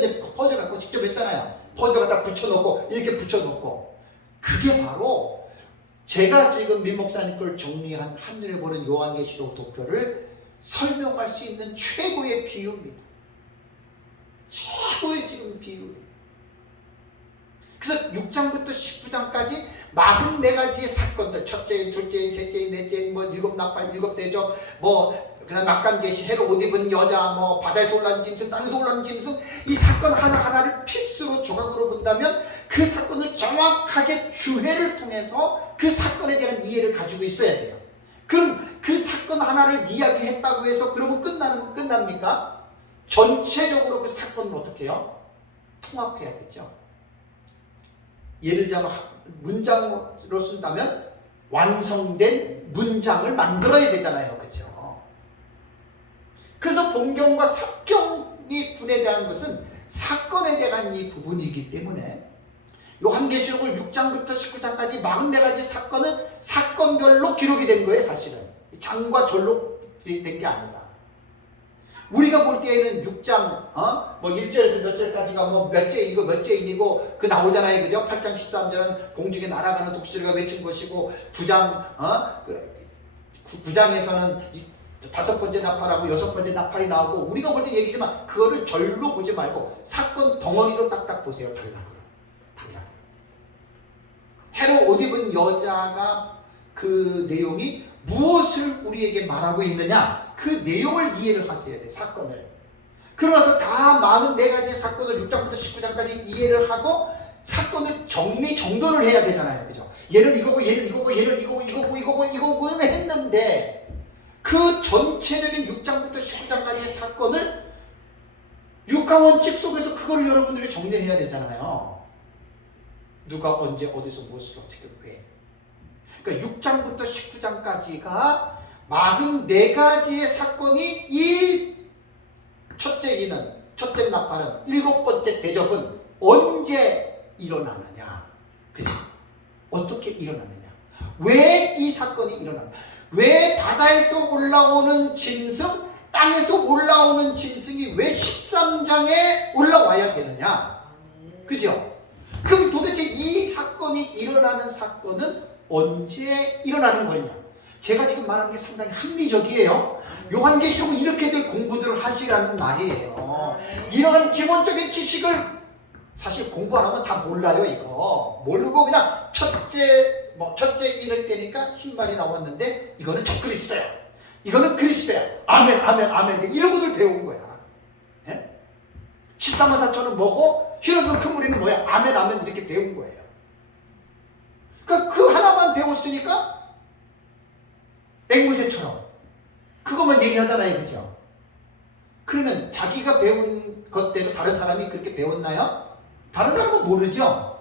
전에 퍼즐 갖고 직접 했잖아요. 퍼즐 갖다 붙여놓고 이렇게 붙여놓고 그게 바로 제가 지금 민 목사님 걸 정리한 한눈에 보는 요한계시록 도표를 설명할 수 있는 최고의 비유입니다. 최고의 지금 비유예요. 그래서 6장부터 19장까지 44가지의 사건들, 첫째인, 둘째인, 셋째인, 넷째인, 뭐 7 나팔, 7 대접, 그다음 막간계시, 해로 옷 입은 여자, 바다에서 올라온 짐승, 땅에서 올라온 짐승, 이 사건 하나하나를 피스로 조각으로 본다면 그 사건을 정확하게 주해를 통해서 그 사건에 대한 이해를 가지고 있어야 돼요. 그럼 그 사건 하나를 이야기했다고 해서 그러면 끝납니까? 전체적으로 그 사건을 어떻게 해요? 통합해야 되죠. 예를 들자면 문장으로 쓴다면 완성된 문장을 만들어야 되잖아요. 그죠? 그래서 본경과 사경이 분해대한 것은 사건에 대한 이 부분이기 때문에 요한계시록을 6장부터 19장까지 44가지 사건은 사건별로 기록이 된 거예요. 사실은 장과 절로 된 게 아니라 우리가 볼 때에는 6장 뭐 1절에서 몇 절까지가 뭐 몇째 이고 몇째 인이고 그 나오잖아요. 그죠? 8장 13절은 공중에 날아가는 독수리가 맺힌 것이고 9장 9장에서는 5번째 나팔하고 6번째 나팔이 나오고 우리가 볼 때 얘기지만 그거를 절로 보지 말고 사건 덩어리로 딱딱 보세요. 달라고요. 해로 옷 입은 여자가 그 내용이 무엇을 우리에게 말하고 있느냐 그 내용을 이해를 하셔야 돼. 사건을. 그러면서 다 44가지 사건을 6장부터 19장까지 이해를 하고 사건을 정돈을 해야 되잖아요. 그죠? 얘는 이거고 얘는 이거고 얘는 이거고 했는데 그 전체적인 6장부터 19장까지의 사건을 육하원칙 속에서 그걸 여러분들이 정리를 해야 되잖아요. 누가 언제 어디서 무엇을 어떻게 왜. 그러니까 6장부터 19장까지가 44가지의 사건이 이 첫째 이는, 첫째 나팔은, 7번째 대접은 언제 일어나느냐. 그죠? 어떻게 일어나느냐. 왜 이 사건이 일어나느냐. 왜 바다에서 올라오는 짐승, 땅에서 올라오는 짐승이 왜 13장에 올라와야 되느냐. 그죠? 그럼 도대체 이 사건이 일어나는 사건은 언제 일어나는 거냐? 제가 지금 말하는 게 상당히 합리적이에요. 요한계시록은 이렇게들 공부들을 하시라는 말이에요. 이러한 기본적인 지식을 사실 공부 안 하면 다 몰라요. 이거 모르고 그냥 첫째 일을 때니까 흰말이 나왔는데 이거는 적그리스도야. 이거는 그리스도야. 아멘 아멘 아멘 이러고들 배운 거야. 예? 14만 4천은 뭐고 휘어진 큰 무리는 뭐야? 아멘 아멘 이렇게 배운 거예요. 그러니까 그 하나만 배웠으니까 앵무새처럼 그것만 얘기하잖아요. 그죠? 그러면 자기가 배운 것대로 다른 사람이 그렇게 배웠나요? 다른 사람은 모르죠?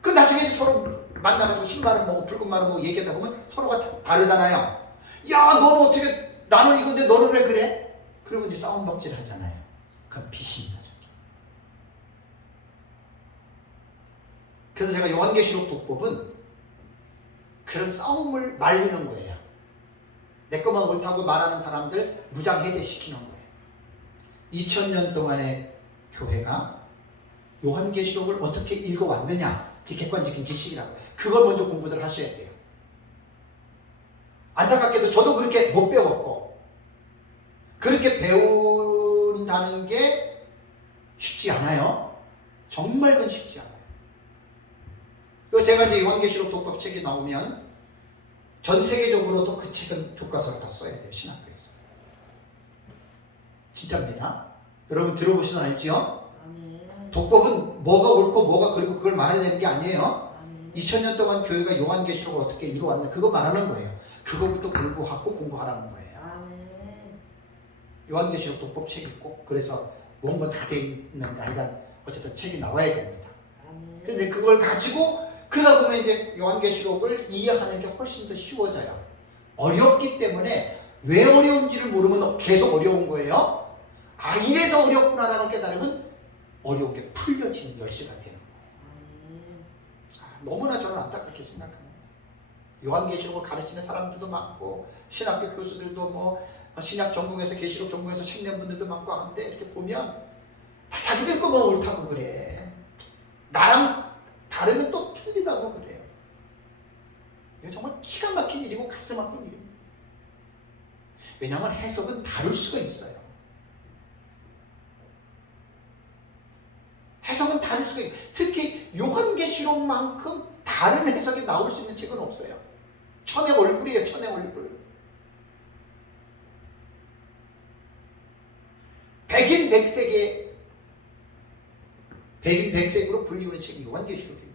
그 나중에 서로 만나가지고 신발을 먹고 붉은말을 먹고 얘기하다 보면 서로가 다르잖아요. 야 너는 어떻게 나는 이건데 너는 왜 그래? 그러면 이제 싸움 덕질 하잖아요. 그건 비신사적이에요. 그래서 제가 요한계시록 독법은 그런 싸움을 말리는 거예요. 내 것만 옳다고 말하는 사람들 무장해제시키는 거예요. 2000년 동안의 교회가 요한계시록을 어떻게 읽어왔느냐 그게 객관적인 지식이라고 해요. 그걸 먼저 공부를 하셔야 돼요. 안타깝게도 저도 그렇게 못 배웠고 그렇게 배운다는 게 쉽지 않아요. 정말 그건 쉽지 않아요. 그래서 제가 이제 요한계시록 독법 책이 나오면 전 세계적으로도 그 책은 교과서를 다 써야 돼요. 신학교에서. 진짜입니다. 여러분 들어보시면 알죠? 독법은 뭐가 옳고 뭐가 그리고 그걸 말하려는 게 아니에요. 2000년 동안 교회가 요한계시록을 어떻게 읽어왔나 그거 말하는 거예요. 그거부터 공부하라는 거예요. 요한계시록 독법 책이 꼭 그래서 뭔가 다 돼 있는데 하여간 어쨌든 책이 나와야 됩니다. 그런데 그걸 가지고 그러다 보면 이제 요한계시록을 이해하는 게 훨씬 더 쉬워져요. 어렵기 때문에 왜 어려운지를 모르면 계속 어려운 거예요. 아 이래서 어렵구나라는 깨달으면 어려운 게 풀려지는 열쇠가 되는 거예요. 너무나 저는 안타깝게 생각합니다. 요한계시록을 가르치는 사람들도 많고 신학교 교수들도 뭐 신약 전공에서 계시록 전공에서 책 낸 분들도 많고 하는데 이렇게 보면 다 자기들 거만 옳다고 그래. 나랑 다르면 또 틀리다고 그래요. 이거 정말 기가 막힌 일이고 가슴 아픈 일입니다. 왜냐하면 해석은 다를 수가 있어요. 해석은 다를 수가 있어요. 특히 요한계시록만큼 다른 해석이 나올 수 있는 책은 없어요. 천의 얼굴이에요. 천의 얼굴. 백인백색으로 불리우는 책이 요한계시록입니다.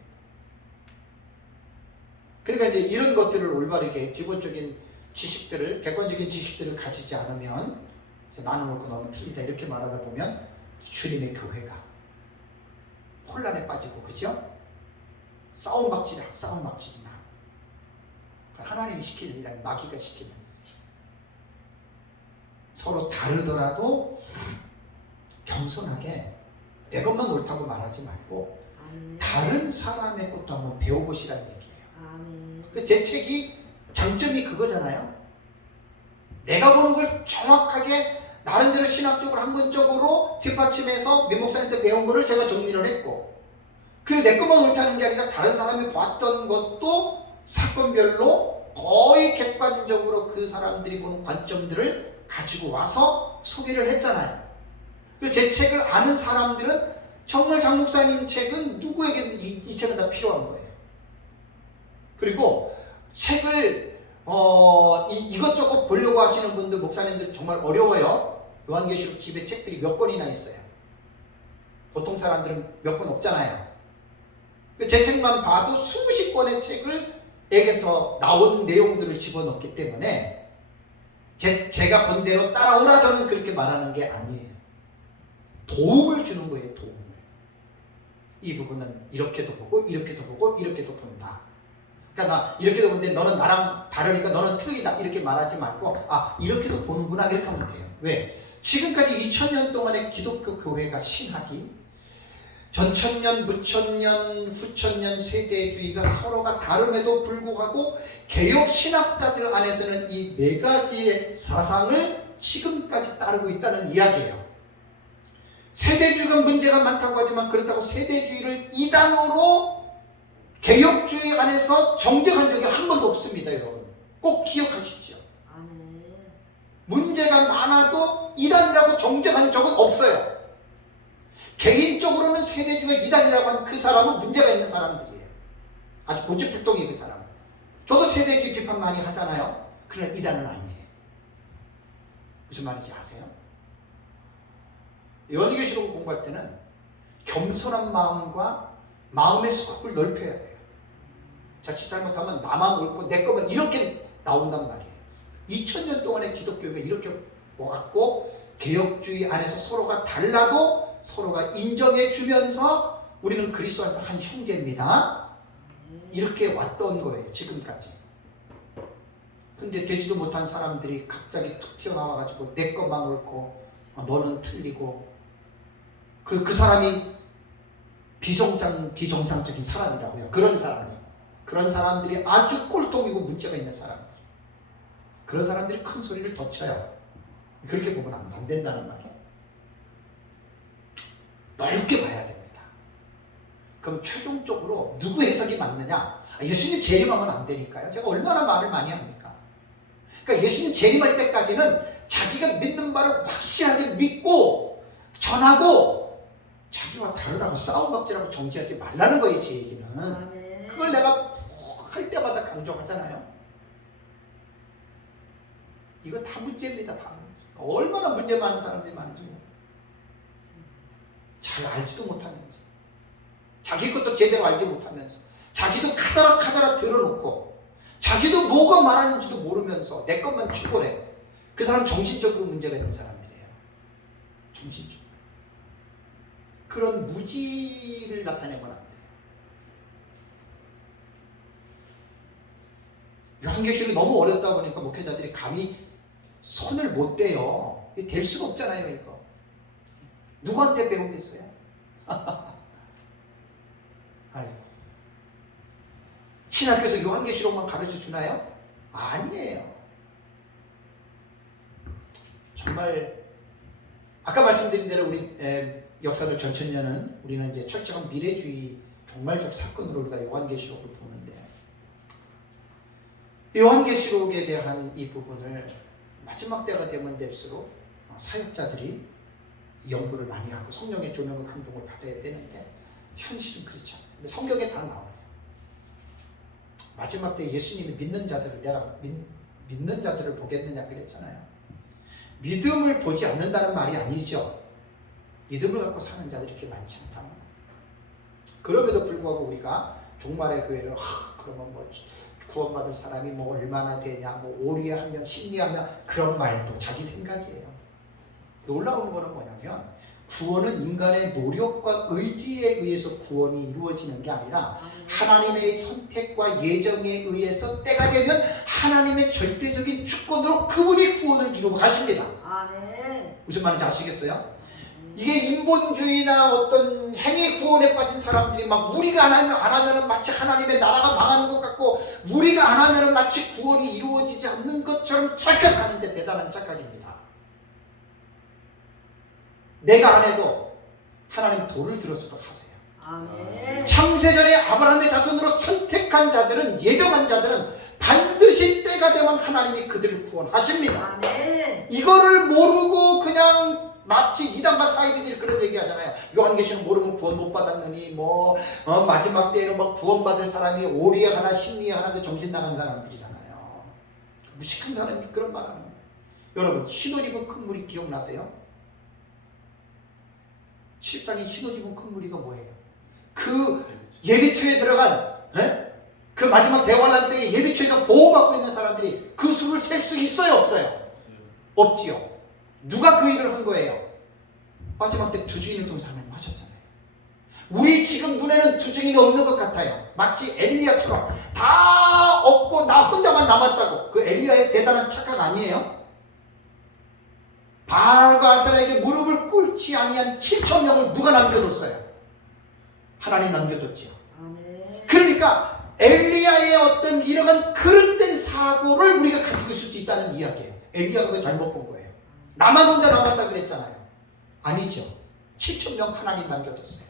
그러니까 이제 이런 것들을 올바르게 기본적인 지식들을 객관적인 지식들을 가지지 않으면 나는 옳고 너는 틀리다 이렇게 말하다 보면 주님의 교회가 혼란에 빠지고 그죠? 싸움박질이 나고 하나님이 시키는 일이 아니라 마귀가 시키는 일. 서로 다르더라도 겸손하게 내 것만 옳다고 말하지 말고 다른 사람의 것도 한번 배워보시라는 얘기예요. 제 책이 장점이 그거잖아요. 내가 보는 걸 정확하게 나름대로 신학적으로 학문적으로 뒷받침해서 민 목사님한테 배운 거를 제가 정리를 했고, 그리고 내 것만 옳다는 게 아니라 다른 사람이 봤던 것도 사건별로 거의 객관적으로 그 사람들이 보는 관점들을 가지고 와서 소개를 했잖아요. 제 책을 아는 사람들은 정말 장 목사님 책은 누구에게든 이 책은 다 필요한 거예요. 그리고 책을 이것저것 보려고 하시는 분들, 목사님들 정말 어려워요. 요한계시록 집에 책들이 몇 권이나 있어요. 보통 사람들은 몇 권 없잖아요. 제 책만 봐도 수십 권의 책을 액에서 나온 내용들을 집어넣기 때문에 제가 본 대로 따라오라 저는 그렇게 말하는 게 아니에요. 도움을 주는 거예요. 도움을. 이 부분은 이렇게도 보고 이렇게도 보고 이렇게도 본다. 그러니까 나 이렇게도 보는데 너는 나랑 다르니까 너는 틀리다 이렇게 말하지 말고 이렇게도 보는구나 이렇게 하면 돼요. 왜? 지금까지 2000년 동안의 기독교 교회가 신학이 전천년, 무천년, 후천년 세대주의가 서로가 다름에도 불구하고 개혁 신학자들 안에서는 이 네 가지의 사상을 지금까지 따르고 있다는 이야기예요. 세대주의가 문제가 많다고 하지만 그렇다고 세대주의를 이단으로 개혁주의 안에서 정쟁한 적이 한 번도 없습니다. 여러분 꼭 기억하십시오. 문제가 많아도 이단이라고 정쟁한 적은 없어요. 개인적으로는 세대주의가 이단이라고 한 그 사람은 문제가 있는 사람들이에요. 아주 고집불통이에요. 그 사람은. 저도 세대주의 비판 많이 하잖아요. 그러나 이단은 아니에요. 무슨 말인지 아세요? 요한계시록 공부할 때는 겸손한 마음과 마음의 스코프를 넓혀야 돼요. 자칫 잘못하면 나만 옳고 내 거면 이렇게 나온단 말이에요. 2000년 동안의 기독교가 이렇게 와갖고 개혁주의 안에서 서로가 달라도 서로가 인정해 주면서 우리는 그리스도 안에서 한 형제입니다. 이렇게 왔던 거예요. 지금까지. 근데 되지도 못한 사람들이 갑자기 툭 튀어나와가지고 내 것만 옳고 너는 틀리고 그 사람이 비정상적인 사람이라고요. 그런 사람들이 아주 꼴통이고 문제가 있는 사람들. 그런 사람들이 큰 소리를 더 쳐요. 그렇게 보면 안 된다는 말이에요. 넓게 봐야 됩니다. 그럼 최종적으로 누구 해석이 맞느냐? 예수님 재림하면 안 되니까요. 제가 얼마나 말을 많이 합니까? 그러니까 예수님 재림할 때까지는 자기가 믿는 말을 확실하게 믿고 전하고 자기와 다르다고 싸움박질하고 정지하지 말라는 거예요. 제 얘기는. 그걸 내가 할 때마다 강조하잖아요. 이거 다 문제입니다. 다 문제. 얼마나 문제 많은 사람들이 많은지 잘 알지도 못하면서 자기 것도 제대로 알지 못하면서 자기도 카다라 들어놓고 자기도 뭐가 말하는지도 모르면서 내 것만 추구해. 그 사람 정신적으로 문제가 있는 사람들이에요. 정신적으로. 그런 무지를 나타내면 안 돼요. 요한계시록이 너무 어렵다 보니까 목회자들이 감히 손을 못 대요. 될 수가 없잖아요. 이거 누구한테 배우겠어요? 아이고. 신학교에서 요한계시록만 가르쳐 주나요? 아니에요. 정말 아까 말씀드린 대로 우리 역사적 전천년은 우리는 이제 철저한 미래주의 종말적 사건으로 우리가 요한계시록을 보는데, 요한계시록에 대한 이 부분을 마지막 때가 되면 될수록 사역자들이 연구를 많이 하고 성령의 조명과 감동을 받아야 되는데 현실은 그렇지 않아요. 근데 성경에 다 나와요. 마지막 때 예수님이 믿는 자들을 내가 믿는 자들을 보겠느냐 그랬잖아요. 믿음을 보지 않는다는 말이 아니죠. 믿음을 갖고 사는 자들이 이렇게 많지 않다는 거예요. 그럼에도 불구하고 우리가 종말의 교회를 그러면 뭐 구원받을 사람이 뭐 얼마나 되냐, 뭐 오리에 한 명, 십리에 한 명, 그런 말도 자기 생각이에요. 놀라운 거는 뭐냐면 구원은 인간의 노력과 의지에 의해서 구원이 이루어지는 게 아니라 하나님의 선택과 예정에 의해서 때가 되면 하나님의 절대적인 주권으로 그분이 구원을 이루어 가십니다. 아멘. 무슨 말인지 아시겠어요? 이게 인본주의나 어떤 행위 구원에 빠진 사람들이 막 우리가 안 하면은 마치 하나님의 나라가 망하는 것 같고 우리가 안 하면은 마치 구원이 이루어지지 않는 것처럼 착각하는데 대단한 착각입니다. 내가 안 해도 하나님 돌을 들어서도 하세요. 아멘. 창세전에 아브라함의 자손으로 선택한 자들은 예정한 자들은 반드시 때가 되면 하나님이 그들을 구원하십니다. 아멘. 이거를 모르고 그냥 마치 이단과 사이비들이 그런 얘기 하잖아요. 요한계시록 모르면 구원 못 받았느니 마지막 때에는 구원받을 사람이 오리에 하나 심리에 하나 그 정신 나간 사람들이잖아요. 무식한 사람이 그런 말 하는 거예요. 여러분 흰옷 입은 큰 무리 기억나세요? 7장에 흰옷 입은 큰 무리가 뭐예요? 그 예비처에 들어간 그 마지막 대환란 때에 예비처에서 보호받고 있는 사람들이 그 수를 셀 수 있어요 없어요? 없지요. 누가 그 일을 한 거예요? 마지막 때 두 증인을 통해서 하나님 하셨잖아요. 우리 지금 눈에는 두 증인이 없는 것 같아요. 마치 엘리야처럼 다 없고 나 혼자만 남았다고. 그 엘리야의 대단한 착각 아니에요? 바알과 아세라에게 무릎을 꿇지 아니한 7천 명을 누가 남겨뒀어요? 하나님 남겨뒀지요. 아멘. 그러니까 엘리야의 어떤 이러한 그릇된 사고를 우리가 가지고 있을 수 있다는 이야기예요. 엘리야가 그걸 잘못 본 거예요. 나만 혼자 남았다 그랬잖아요. 아니죠. 7천 명 하나님 남겨뒀어요.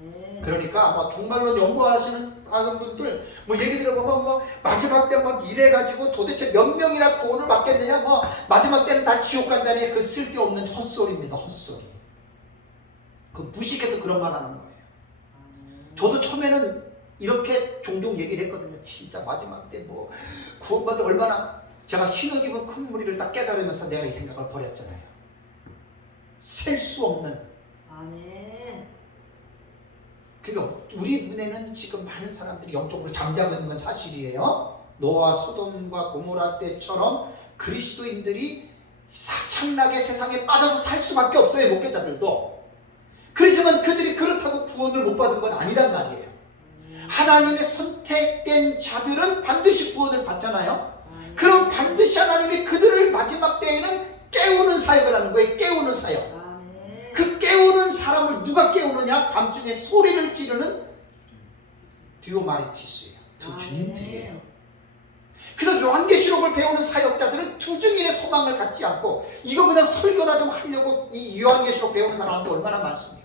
아멘. 그러니까 정말로 연구하시는 분들 얘기 들어보면 마지막 때 이래가지고 도대체 몇 명이나 구원을 받겠느냐 마지막 때는 다 지옥 간다니 그 쓸데없는 헛소리입니다. 헛소리. 그 무식해서 그런 말 하는 거예요. 저도 처음에는 이렇게 종종 얘기를 했거든요. 진짜 마지막 때 구원받을 얼마나 제가 흰옷 입은 큰 무리를 딱 깨달으면서 내가 이 생각을 버렸잖아요. 셀 수 없는. 아멘. 그러니까 우리 눈에는 지금 많은 사람들이 영적으로 잠자고 있는 건 사실이에요. 노아 소돔과 고모라 때처럼 그리스도인들이 향락의 세상에 빠져서 살 수밖에 없어요. 목회자들도. 그렇지만 그들이 그렇다고 구원을 못 받은 건 아니란 말이에요. 하나님의 선택된 자들은 반드시 구원을 받잖아요. 그럼 반드시 하나님이 그들을 마지막 때에는 깨우는 사역을 하는 거예요. 깨우는 사역. 그 깨우는 사람을 누가 깨우느냐? 밤중에 소리를 지르는 디오마리티스예요. 두 주님들이에요. 그래서 요한계시록을 배우는 사역자들은 두 증인의 소망을 갖지 않고 이거 그냥 설교나 좀 하려고 이 요한계시록 배우는 사람한테 얼마나 많습니까?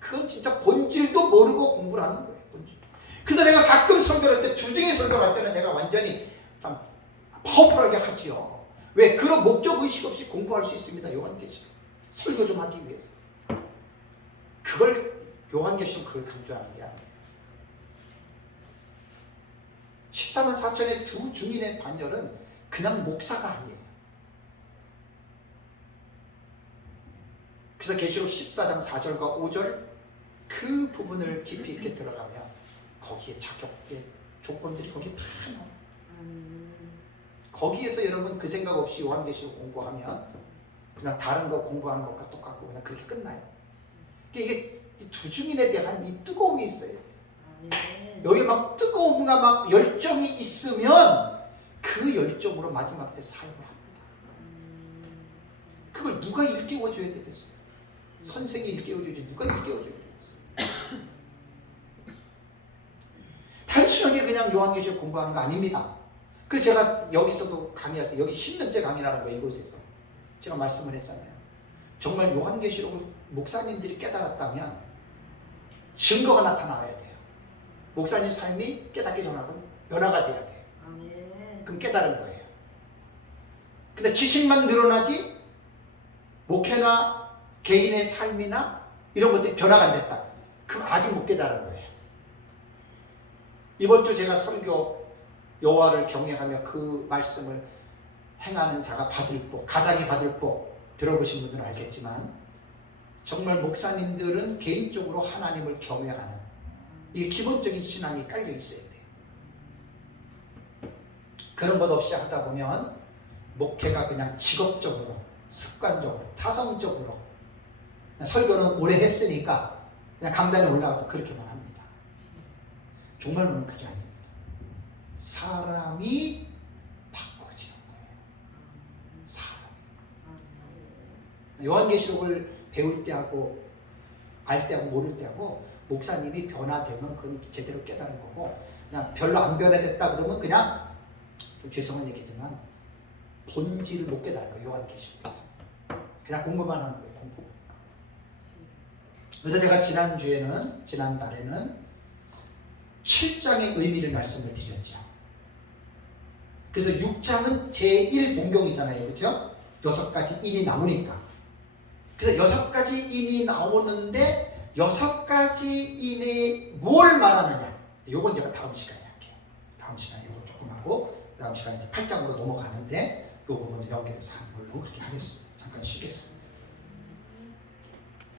그건 진짜 본질도 모르고 공부를 하는 거예요. 본질. 그래서 내가 가끔 설교를 할 때 두 증인 설교를 할 때는 제가 완전히 참 파워풀하게 하지요. 왜? 그런 목적의식 없이 공부할 수 있습니다. 요한계시록. 설교 좀 하기 위해서. 그걸 요한계시록 그걸 강조하는 게 아니에요. 14만 4천의 두 증인의 반열은 그냥 목사가 아니에요. 그래서 계시록 14장 4절과 5절 그 부분을 깊이 있게 들어가면 거기에 자격의 조건들이 거기에 다 나와요. 거기에서 여러분 그 생각 없이 요한계시록 공부하면 그냥 다른 거 공부하는 것과 똑같고 그냥 그렇게 끝나요. 이게 두 증인에 대한 이 뜨거움이 있어요. 여기 막 뜨거움과 막 열정이 있으면 그 열정으로 마지막 때 사역을 합니다. 그걸 누가 일깨워줘야 되겠어요? 선생이 일깨워줘야지 누가 일깨워줘야 되겠어요? 단순하게 그냥 요한계시록 공부하는 거 아닙니다. 그래서 제가 여기서도 강의할 때 여기 10년째 강의라는 거예요. 이곳에서 제가 말씀을 했잖아요. 정말 요한계시록을 목사님들이 깨달았다면 증거가 나타나야 돼요. 목사님 삶이 깨닫기 전하고는 변화가 돼야 돼요. 그럼 깨달은 거예요. 근데 지식만 늘어나지 목회나 개인의 삶이나 이런 것들이 변화가 안 됐다. 그럼 아직 못 깨달은 거예요. 이번 주 제가 설교 여호와를 경외하며 그 말씀을 행하는 자가 받을 복, 가장이 받을 복 들어보신 분들은 알겠지만 정말 목사님들은 개인적으로 하나님을 경외하는 이게 기본적인 신앙이 깔려 있어야 돼요. 그런 것 없이 하다 보면 목회가 그냥 직업적으로, 습관적으로, 타성적으로 설교는 오래 했으니까 그냥 강단에 올라가서 그렇게만 합니다. 종말론은 그게 아닙니다. 사람이 바꿔지는 거예요. 사람. 요한계시록을 배울 때하고 알 때하고 모를 때하고 목사님이 변화되면 그건 제대로 깨달은 거고 그냥 별로 안 변화됐다 그러면 그냥 좀 죄송한 얘기지만 본질을 못 깨달은 거예요. 요한계시록에서 그냥 공부만 하는 거예요. 공부. 그래서 제가 지난달에는 7장의 의미를 말씀을 드렸죠. 그래서 6장은 제1본경이잖아요. 그렇죠? 6가지 인이 나오니까. 그래서 6가지 인이 나오는데 6가지 인이 뭘 말하느냐. 요건 제가 다음 시간에 할게요. 다음 시간에 요거 조금 하고 다음 시간에 이제 8장으로 넘어가는데 요 부분을 연결해서 하는 걸로 그렇게 하겠습니다. 잠깐 쉬겠습니다.